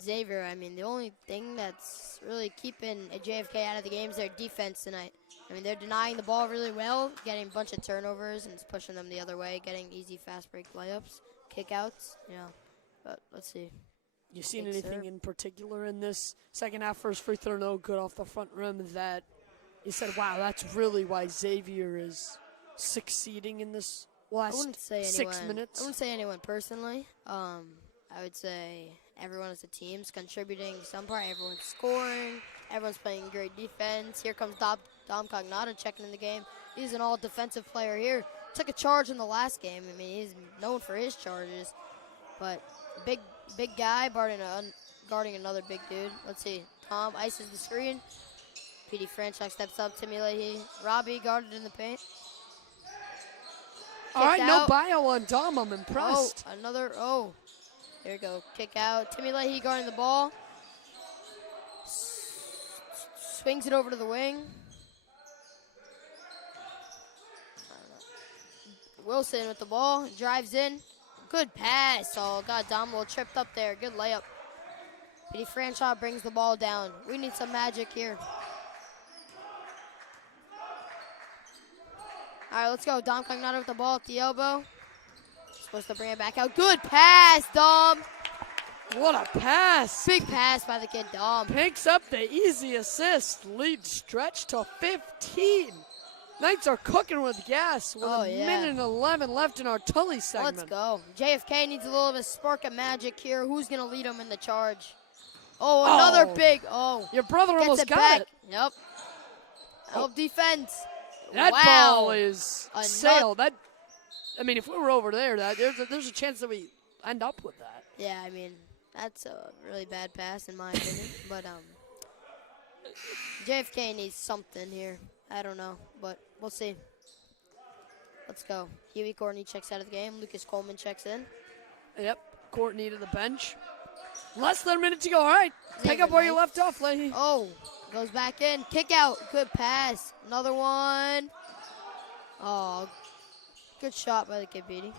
Xavier, the only thing that's really keeping JFK out of the game is their defense tonight. They're denying the ball really well, getting a bunch of turnovers, and it's pushing them the other way, getting easy fast break layups, kickouts, But let's see. You seen anything in particular in this second half? First free throw, no good off the front rim, that you said, wow, that's really why Xavier is succeeding in this last 6 minutes? I wouldn't say anyone personally. I would say everyone as a team is contributing some part. Everyone's scoring. Everyone's playing great defense. Here comes Dom Cognata checking in the game. He's an all-defensive player here. Took a charge in the last game. He's known for his charges. But big guy guarding another big dude. Let's see. Tom ices the screen. Petey Franchuk steps up. Timmy Leahy. Robbie guarded in the paint. All right, no bio on Dom. I'm impressed. There you go. Kick out. Timmy Leahy guarding the ball. Swings it over to the wing. Wilson with the ball. Drives in. Good pass. Oh, God, Dom will tripped up there. Good layup. Petey Franchuk brings the ball down. We need some magic here. All right, let's go. Dom Cognata with the ball at the elbow. Supposed to bring it back out. Good pass, Dom. What a pass. Big pass by the kid, Dom. Picks up the easy assist. Lead stretch to 15. Knights are cooking with gas with Oh, a yeah. minute and 11 left in our Tully segment. Let's go. JFK needs a little bit of spark of magic here. Who's going to lead them in the charge? Oh, another big. Oh. Your brother Gets almost it got back. it. Yep. Help defense. That wow. ball is sailed. I mean, if we were over there, there's a chance that we end up with that. Yeah, I mean, that's a really bad pass in my opinion. But JFK needs something here. I don't know, but we'll see. Let's go. Huey Courtney checks out of the game. Lucas Coleman checks in. Yep, Courtney to the bench. Less than a minute to go. All right, pick up where you left off, Leahy. Oh, goes back in. Kick out. Good pass. Another one. Oh, good shot by the kid Beatty.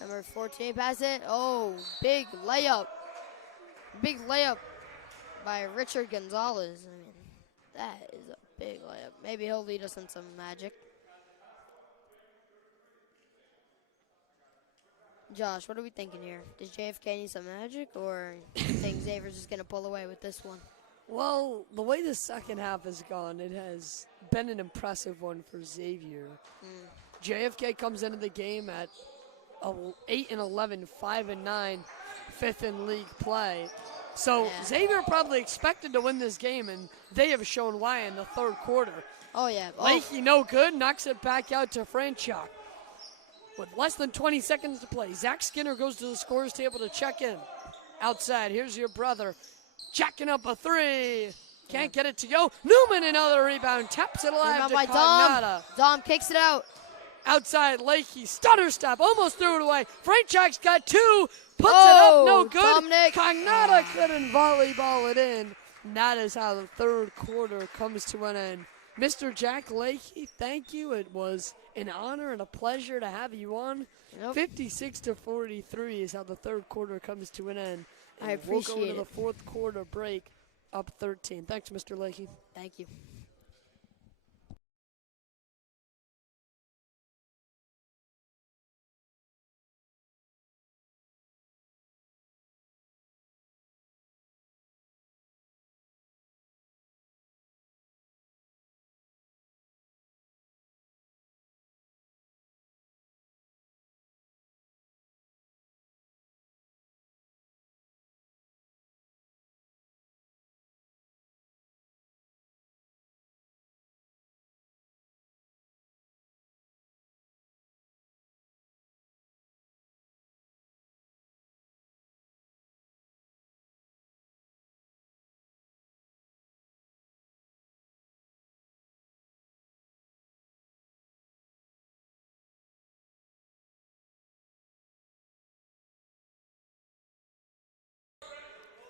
Number 14, pass it. Oh, big layup. Big layup by Richard Gonzalez. I mean, that is a big layup. Maybe he'll lead us in some magic. Josh, what are we thinking here? Does JFK need some magic, or do you think Xavier's just going to pull away with this one? Well, the way the second half has gone, it has been an impressive one for Xavier. JFK comes into the game at 8-11, 5-9, fifth in league play. So Yeah. Xavier probably expected to win this game, and they have shown why in the third quarter. Oh, yeah. Oh, Leahy, no good, knocks it back out to Franchuk. With less than 20 seconds to play, Zach Skinner goes to the scorer's table to check in. Outside, here's your brother, jacking up a three. Can't get it to go. Newman, another rebound, taps it alive rebound to by Cognata. Dom kicks it out. Outside, Leahy, stutter step, almost threw it away. Franchuk's got two, puts it Oh, up, no good. Dominic. Cognata couldn't volleyball it in. And that is how the third quarter comes to an end. Mr. Jack Leahy, thank you. It was an honor and a pleasure to have you on. Yep. 56-43 is how the third quarter comes to an end. And I we'll go appreciate to the it. fourth quarter break up 13. Thanks, Mr. Leahy. Thank you.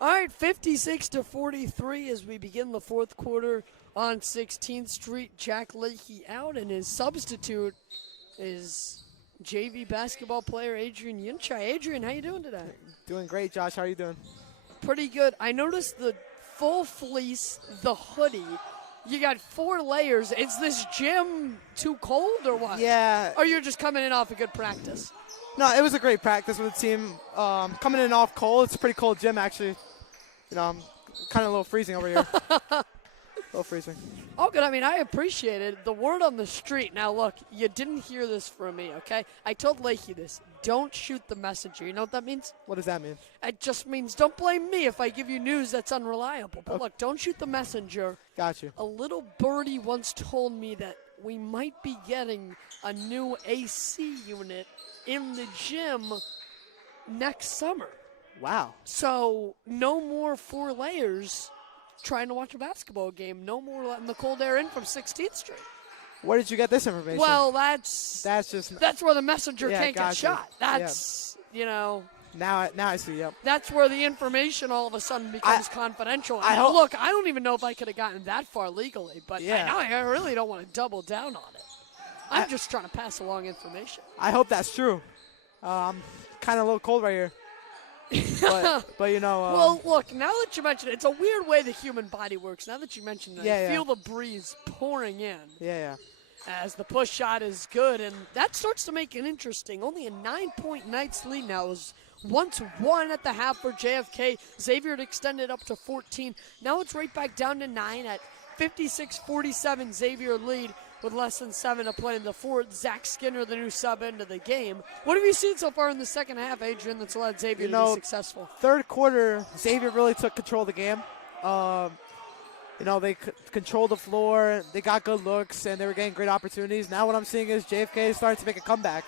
All right, 56-43 as we begin the fourth quarter on 16th Street. Jack Leahy out, and his substitute is JV basketball player Adrian Yunchai. Adrian, how you doing today? Doing great, Josh. How are you doing? Pretty good. I noticed the full fleece, the hoodie. You got 4 layers. Is this gym too cold or what? Yeah. Or you're just coming in off a good practice? No, it was a great practice with the team. Coming in off cold. It's a pretty cold gym, actually. You know, I'm kind of a little freezing over here. A little freezing. Oh, good. I mean, I appreciate it. The word on the street. Now, look, you didn't hear this from me, okay? I told Leahy this. Don't shoot the messenger. You know what that means? What does that mean? It just means don't blame me if I give you news that's unreliable. But Okay. look, don't shoot the messenger. Got you. A little birdie once told me that we might be getting a new AC unit in the gym next summer. Wow. So no more 4 layers trying to watch a basketball game. No more letting the cold air in from 16th Street. Where did you get this information? Well, that's where the messenger Yeah, can't get gotcha. shot. That's, you know, now I see. Yep. that's where the information all of a sudden becomes confidential. I hope- Look, I don't even know if I could have gotten that far legally, but Yeah. I really don't want to double down on it. I'm just trying to pass along information. I hope that's true. I'm kind of a little cold right here. but you know. Well, look, now that you mention it, it's a weird way the human body works. Now that you mention it, I feel the breeze pouring in Yeah. as the push shot is good, and that starts to make it interesting. Only a 9-point Knights lead now as Once one at the half for JFK. Xavier had extended up to 14. Now it's right back down to 9 at 56-47. Xavier lead with less than 7 to play in the fourth. Zach Skinner, the new sub, into the game. What have you seen so far in the second half, Adrian, that's allowed Xavier to be successful? Third quarter, Xavier really took control of the game. They controlled the floor. They got good looks, and they were getting great opportunities. Now what I'm seeing is JFK is starting to make a comeback.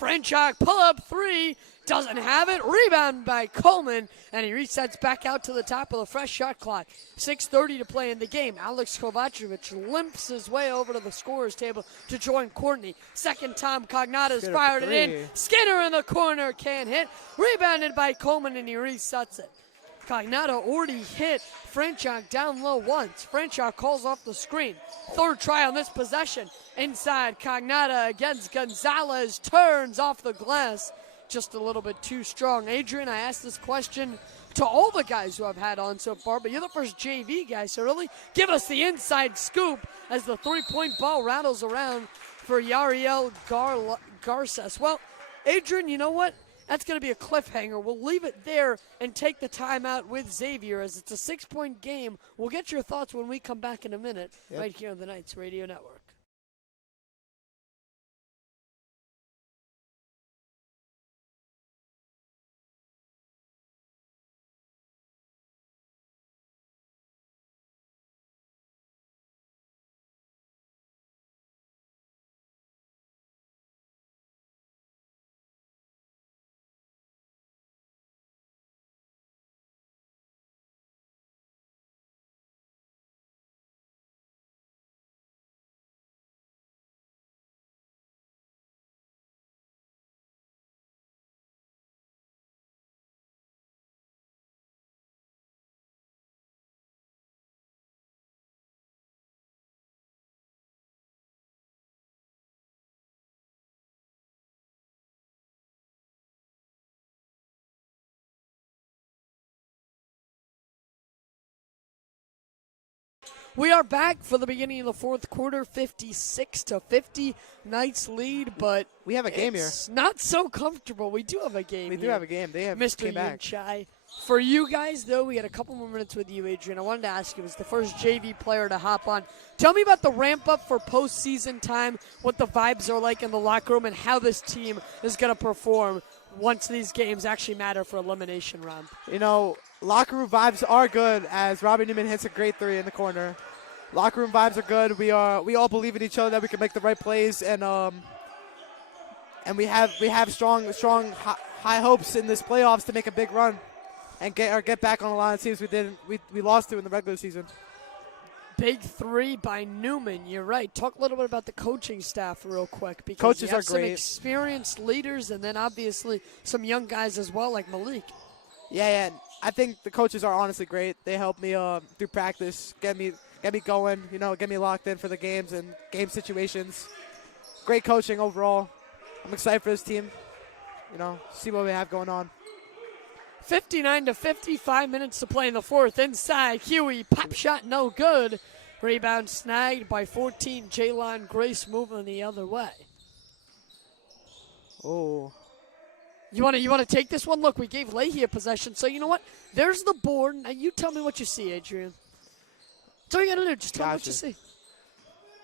Franchuk, pull-up three, doesn't have it. Rebound by Coleman, and he resets back out to the top of the fresh shot clock. 6:30 to play in the game. Alex Kovacevic limps his way over to the scorer's table to join Courtney. Second time Cognata's fired it in. Skinner in the corner, can't hit. Rebounded by Coleman, and he resets it. Cognata already hit Franchuk down low once. Franchuk calls off the screen. Third try on this possession. Inside, Cognata against Gonzalez, turns off the glass. Just a little bit too strong. Adrian, I asked this question to all the guys who I've had on so far, but you're the first JV guy, so really give us the inside scoop as the three-point ball rattles around for Yariel Garces. Well, Adrian, you know what? That's going to be a cliffhanger. We'll leave it there and take the timeout with Xavier as it's a 6-point game. We'll get your thoughts when we come back in a minute right here on the Knights Radio Network. We are back for the beginning of the fourth quarter, 56-50. Knights lead, but we have a game here. It's not so comfortable. We do have a game. We do have a game. They have Mr. Yunchai. For you guys, though, we got a couple more minutes with you, Adrian. I wanted to ask you, as the first JV player to hop on, tell me about the ramp-up for postseason time, what the vibes are like in the locker room, and how this team is going to perform once these games actually matter for elimination round. Locker room vibes are good as Robbie Newman hits a great three in the corner. Locker room vibes are good. We all believe in each other that we can make the right plays, and we have strong high hopes in this playoffs to make a big run and get back on the line of teams we lost to in the regular season. Big three by Newman. You're right. Talk a little bit about the coaching staff real quick, because coaches you have are some great. Experienced leaders, and then obviously some young guys as well, like Malik. Yeah. I think the coaches are honestly great. They help me through practice, get me going, get me locked in for the games and game situations. Great coaching overall. I'm excited for this team. See what we have going on. 59-50, 5 minutes to play in the fourth. Inside, Huey, pop shot, no good. Rebound snagged by 14. Jaylon Grace moving the other way. Oh. You want to take this one? Look, we gave Leahy a possession, so you know what? There's the board. Now you tell me what you see, Adrian. That's all you got to do. Just tell me what you see.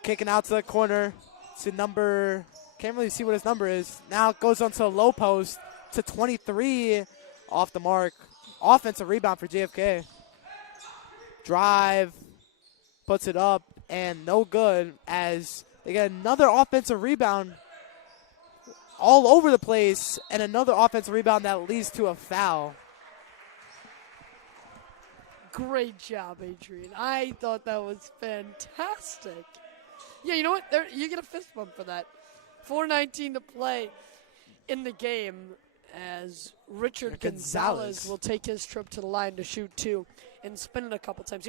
Kicking out to the corner to number, can't really see what his number is. Now it goes onto a low post to 23 off the mark. Offensive rebound for JFK. Drive, puts it up, and no good as they get another offensive rebound all over the place, and another offensive rebound that leads to a foul. Great job, Adrian. I thought that was fantastic. Yeah, you know what? You get a fist bump for that. 4:19 to play in the game as Richard Gonzalez will take his trip to the line to shoot two and spin it a couple times.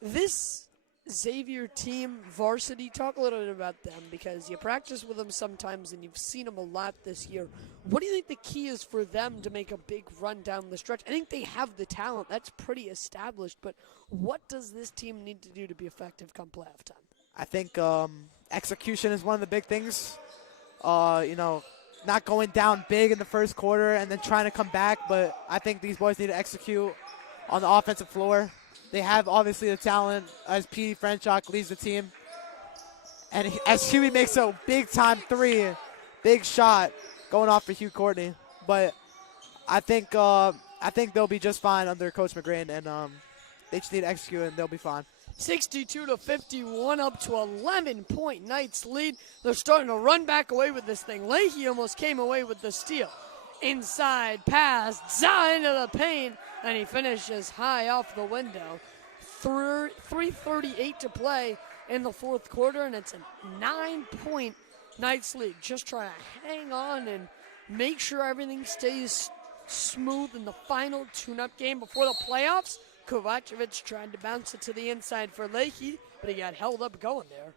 This Xavier team, Varsity, talk a little bit about them, because you practice with them sometimes and you've seen them a lot this year. What do you think the key is for them to make a big run down the stretch? I think they have the talent. That's pretty established. But what does this team need to do to be effective come playoff time? I think execution is one of the big things. not going down big in the first quarter and then trying to come back. But I think these boys need to execute on the offensive floor. They have obviously the talent as P. Frenchak leads the team. And as Huey makes a big-time three, big shot going off for Hugh Courtney. But I think they'll be just fine under Coach McGrain, and they just need to execute, and they'll be fine. 62-51, up to 11-point Knights lead. They're starting to run back away with this thing. Leahy almost came away with the steal. Inside pass, into the paint, and he finishes high off the window. 3:38 to play in the fourth quarter, and it's a 9-point Knights lead. Just try to hang on and make sure everything stays smooth in the final tune-up game before the playoffs. Kovacevic tried to bounce it to the inside for Leahy, but he got held up going there.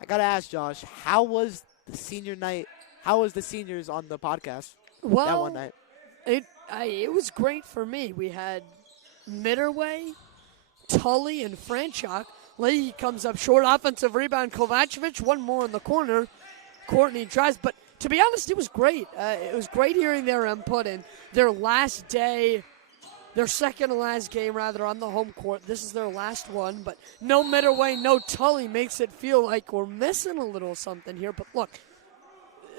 I got to ask, Josh, how was the senior night? How was the seniors on the podcast that one night? It was great for me. We had Mitterway, Tully, and Franchuk. Leahy comes up short. Offensive rebound, Kovacevic. One more in the corner. Courtney tries, but to be honest, it was great. It was great hearing their input in their last day, their second to last game, rather, on the home court. This is their last one, but no Mitterway, no Tully makes it feel like we're missing a little something here. But look,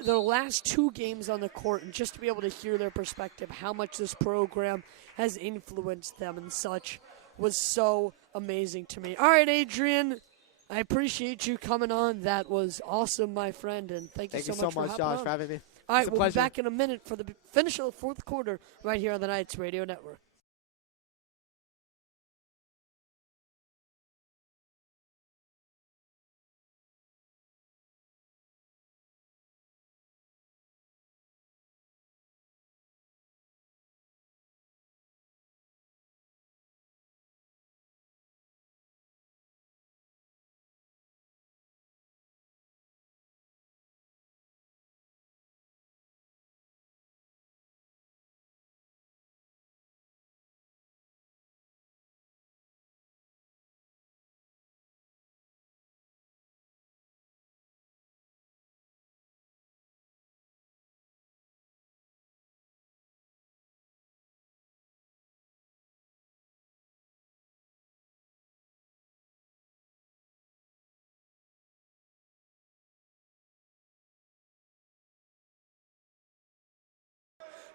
their last two games on the court, and just to be able to hear their perspective, how much this program has influenced them and such, was so amazing to me. All right, Adrian, I appreciate you coming on. That was awesome, my friend, and thank you so much, Josh, for having me. All right, It's a we'll pleasure. be back in a minute for the finish of the fourth quarter right here on the Knights Radio Network.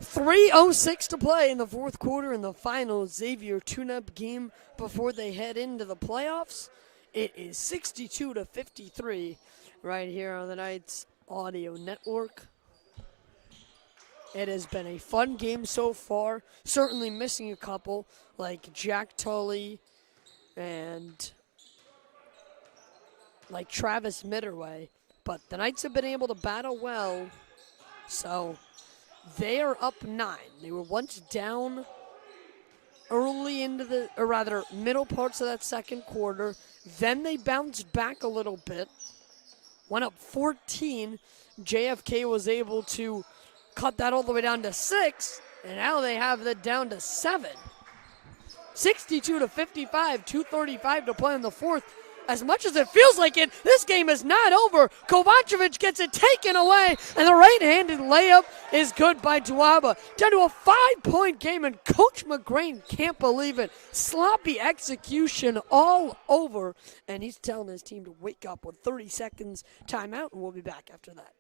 .306 to play in the fourth quarter in the final Xavier tune-up game before they head into the playoffs. It is 62-53 right here on the Knights Audio Network. It has been a fun game so far. Certainly missing a couple like Jack Tully and like Travis Mitterway. But the Knights have been able to battle well. So they are up 9. They were once down early into the, or rather middle parts of that second quarter. Then they bounced back a little bit. Went up 14. JFK was able to cut that all the way down to 6. And now they have that down to 7. 62-55, 2:35 to play in the fourth. As much as it feels like it, this game is not over. Kovacevic gets it taken away, and the right-handed layup is good by Duaba. Down to a 5-point game, and Coach McGrain can't believe it. Sloppy execution all over, and he's telling his team to wake up with 30 seconds timeout, and we'll be back after that.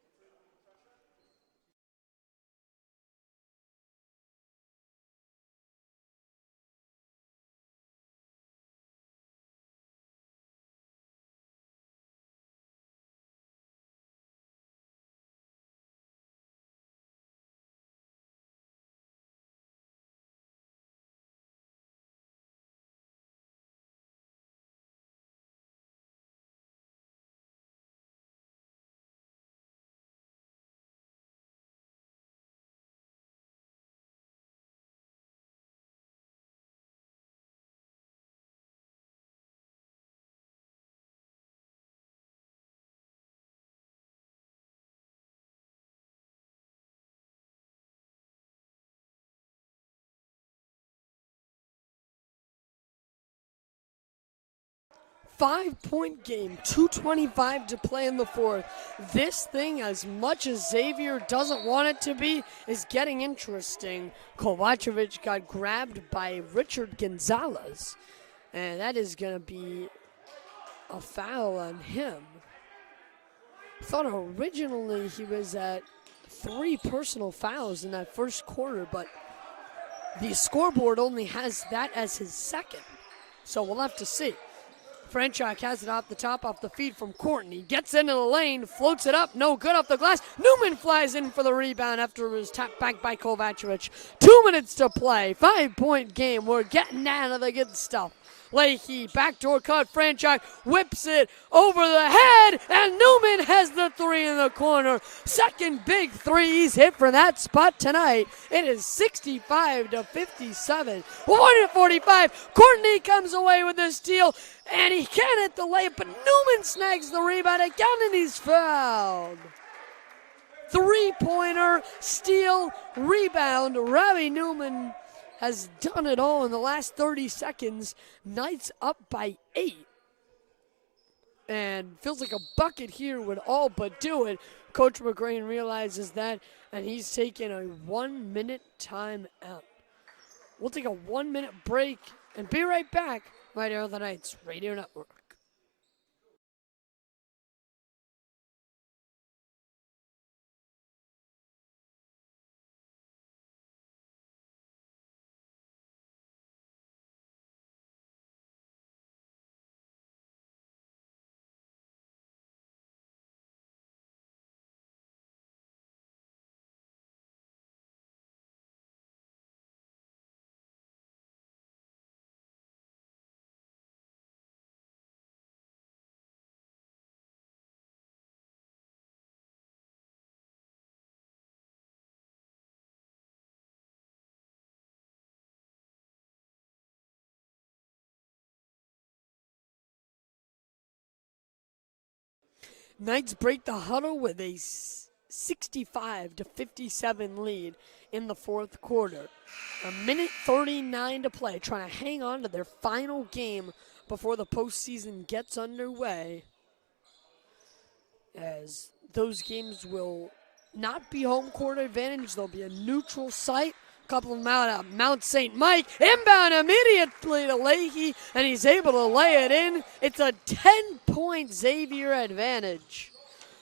5-point game, 2:25 to play in the fourth. This thing, as much as Xavier doesn't want it to be, is getting interesting. Kovacevic got grabbed by Richard Gonzalez, and that is going to be a foul on him. Thought originally he was at 3 personal fouls in that first quarter, but the scoreboard only has that as his second. So we'll have to see. Franchuk has it off the top, off the feed from Courtney. Gets into the lane, floats it up, no good off the glass. Newman flies in for the rebound after it was tapped back by Kovacevic. 2 minutes to play, 5-point game. We're getting down to the good stuff. Leahy, backdoor cut, Franchuk whips it over the head, and Newman has the 3 in the corner. Second big three he's hit for that spot tonight. It is 65-57. 1:45, Courtney comes away with the steal, and he can't hit the layup, but Newman snags the rebound again, and he's fouled. 3-pointer, steal, rebound. Robbie Newman has done it all in the last 30 seconds. Knights up by 8. And feels like a bucket here would all but do it. Coach McGrain realizes that, and he's taking a 1-minute timeout. We'll take a 1-minute break and be right back right here on the Knights Radio Network. Knights break the huddle with a 65-57 lead in the fourth quarter. 1:39 to play, trying to hang on to their final game before the postseason gets underway. As those games will not be home court advantage, they'll be a neutral site. A couple of them out at Mount St. Mike. Inbound immediately to Leahy, and he's able to lay it in. It's a 10-point Xavier advantage.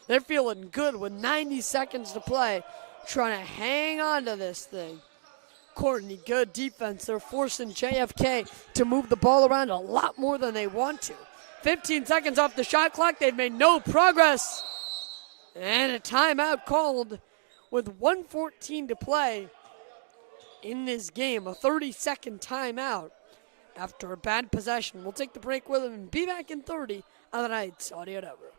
They're feeling good with 90 seconds to play, trying to hang on to this thing. Courtney, good defense. They're forcing JFK to move the ball around a lot more than they want to. 15 seconds off the shot clock. They've made no progress. And a timeout called with 1:14 to play in this game. A 30-second timeout after a bad possession. We'll take the break with him and be back in 30 on the Knights Audio Network.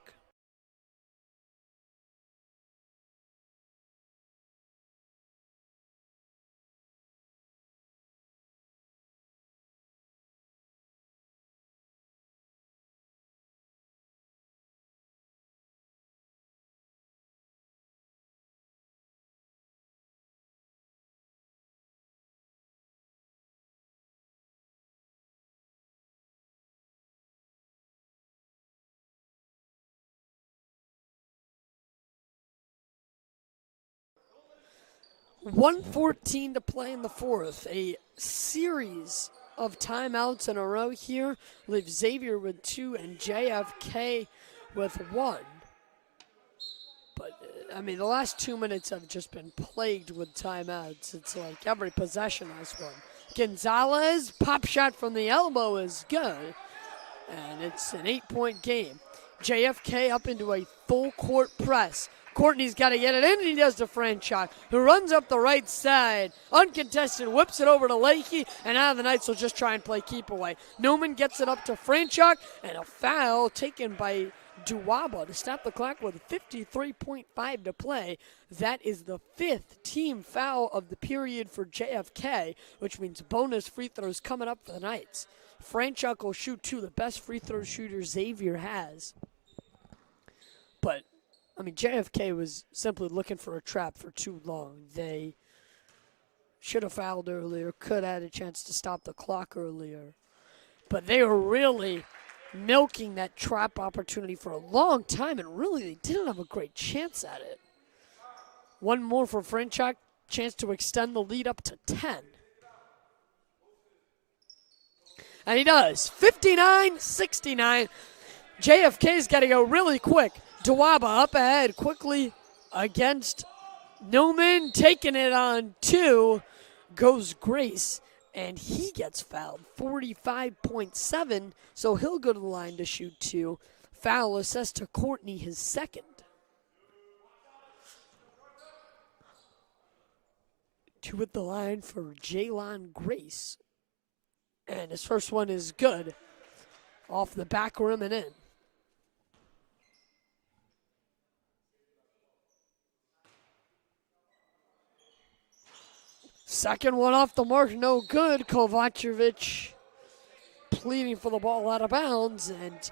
.114 to play in the fourth. A series of timeouts in a row here. Leaves Xavier with 2 and JFK with 1. But, I mean, the last 2 minutes have just been plagued with timeouts. It's like every possession has one. Gonzalez, pop shot from the elbow is good. And it's an 8-point game. JFK up into a full court press. Courtney's got to get it in, and he does to Franchuk, who runs up the right side. Uncontested, whips it over to Leahy, and now the Knights will just try and play keep away. Newman gets it up to Franchuk, and a foul taken by Duwaba to stop the clock with 53.5 to play. That is the 5th team foul of the period for JFK, which means bonus free throws coming up for the Knights. Franchuk will shoot 2, the best free throw shooter Xavier has. But I mean, JFK was simply looking for a trap for too long. They should have fouled earlier, could have had a chance to stop the clock earlier. But they were really milking that trap opportunity for a long time, and really they didn't have a great chance at it. One more for Franchuk, chance to extend the lead up to 10. And he does, 59-69. JFK's got to go really quick. Dawaba up ahead quickly against Newman, taking it on 2, goes Grace, and he gets fouled, 45.7, so he'll go to the line to shoot 2. Foul assessed to Courtney, his second. 2 at the line for Jaylon Grace. And his first one is good, off the back rim and in. Second one off the mark, no good. Kovacevic pleading for the ball out of bounds, and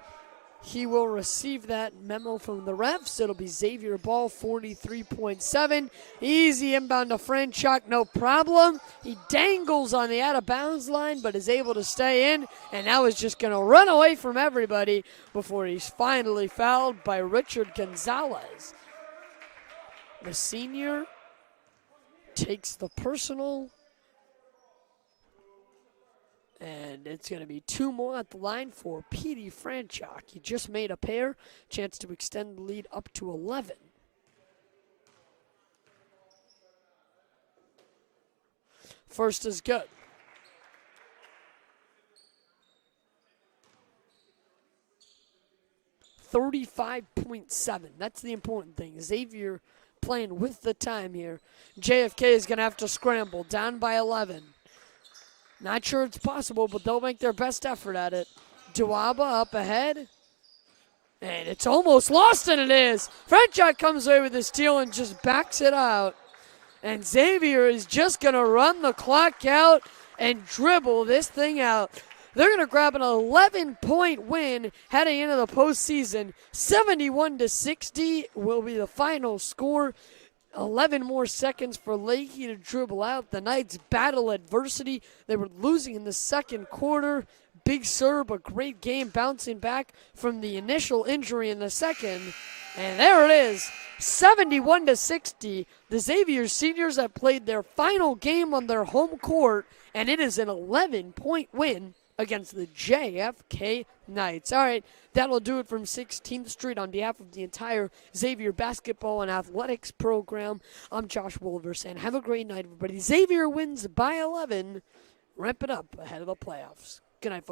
he will receive that memo from the refs. It'll be Xavier ball, 43.7. Easy inbound to Franchuk, no problem. He dangles on the out of bounds line, but is able to stay in, and now is just going to run away from everybody before he's finally fouled by Richard Gonzalez. The senior takes the personal, and it's going to be 2 more at the line for Petey Franchuk. He just made a pair, chance to extend the lead up to 11. First is good. .37. That's the important thing. Xavier playing with the time here. JFK is going to have to scramble, down by 11. Not sure it's possible, but they'll make their best effort at it. Dawaba up ahead. And it's almost lost, and it is. Franchuk comes away with the steal and just backs it out. And Xavier is just going to run the clock out and dribble this thing out. They're going to grab an 11-point win heading into the postseason. 71-60 will be the final score. 11 more seconds for Leahy to dribble out. The Knights battle adversity. They were losing in the second quarter. Big serve, a great game, bouncing back from the initial injury in the second. And there it is, 71-60. The Xavier seniors have played their final game on their home court, and it is an 11-point win against the JFK Knights. All right, that'll do it from 16th Street on behalf of the entire Xavier basketball and athletics program. I'm Josh Wolver saying have a great night, everybody. Xavier wins by 11, ramping up ahead of the playoffs. Good night, folks.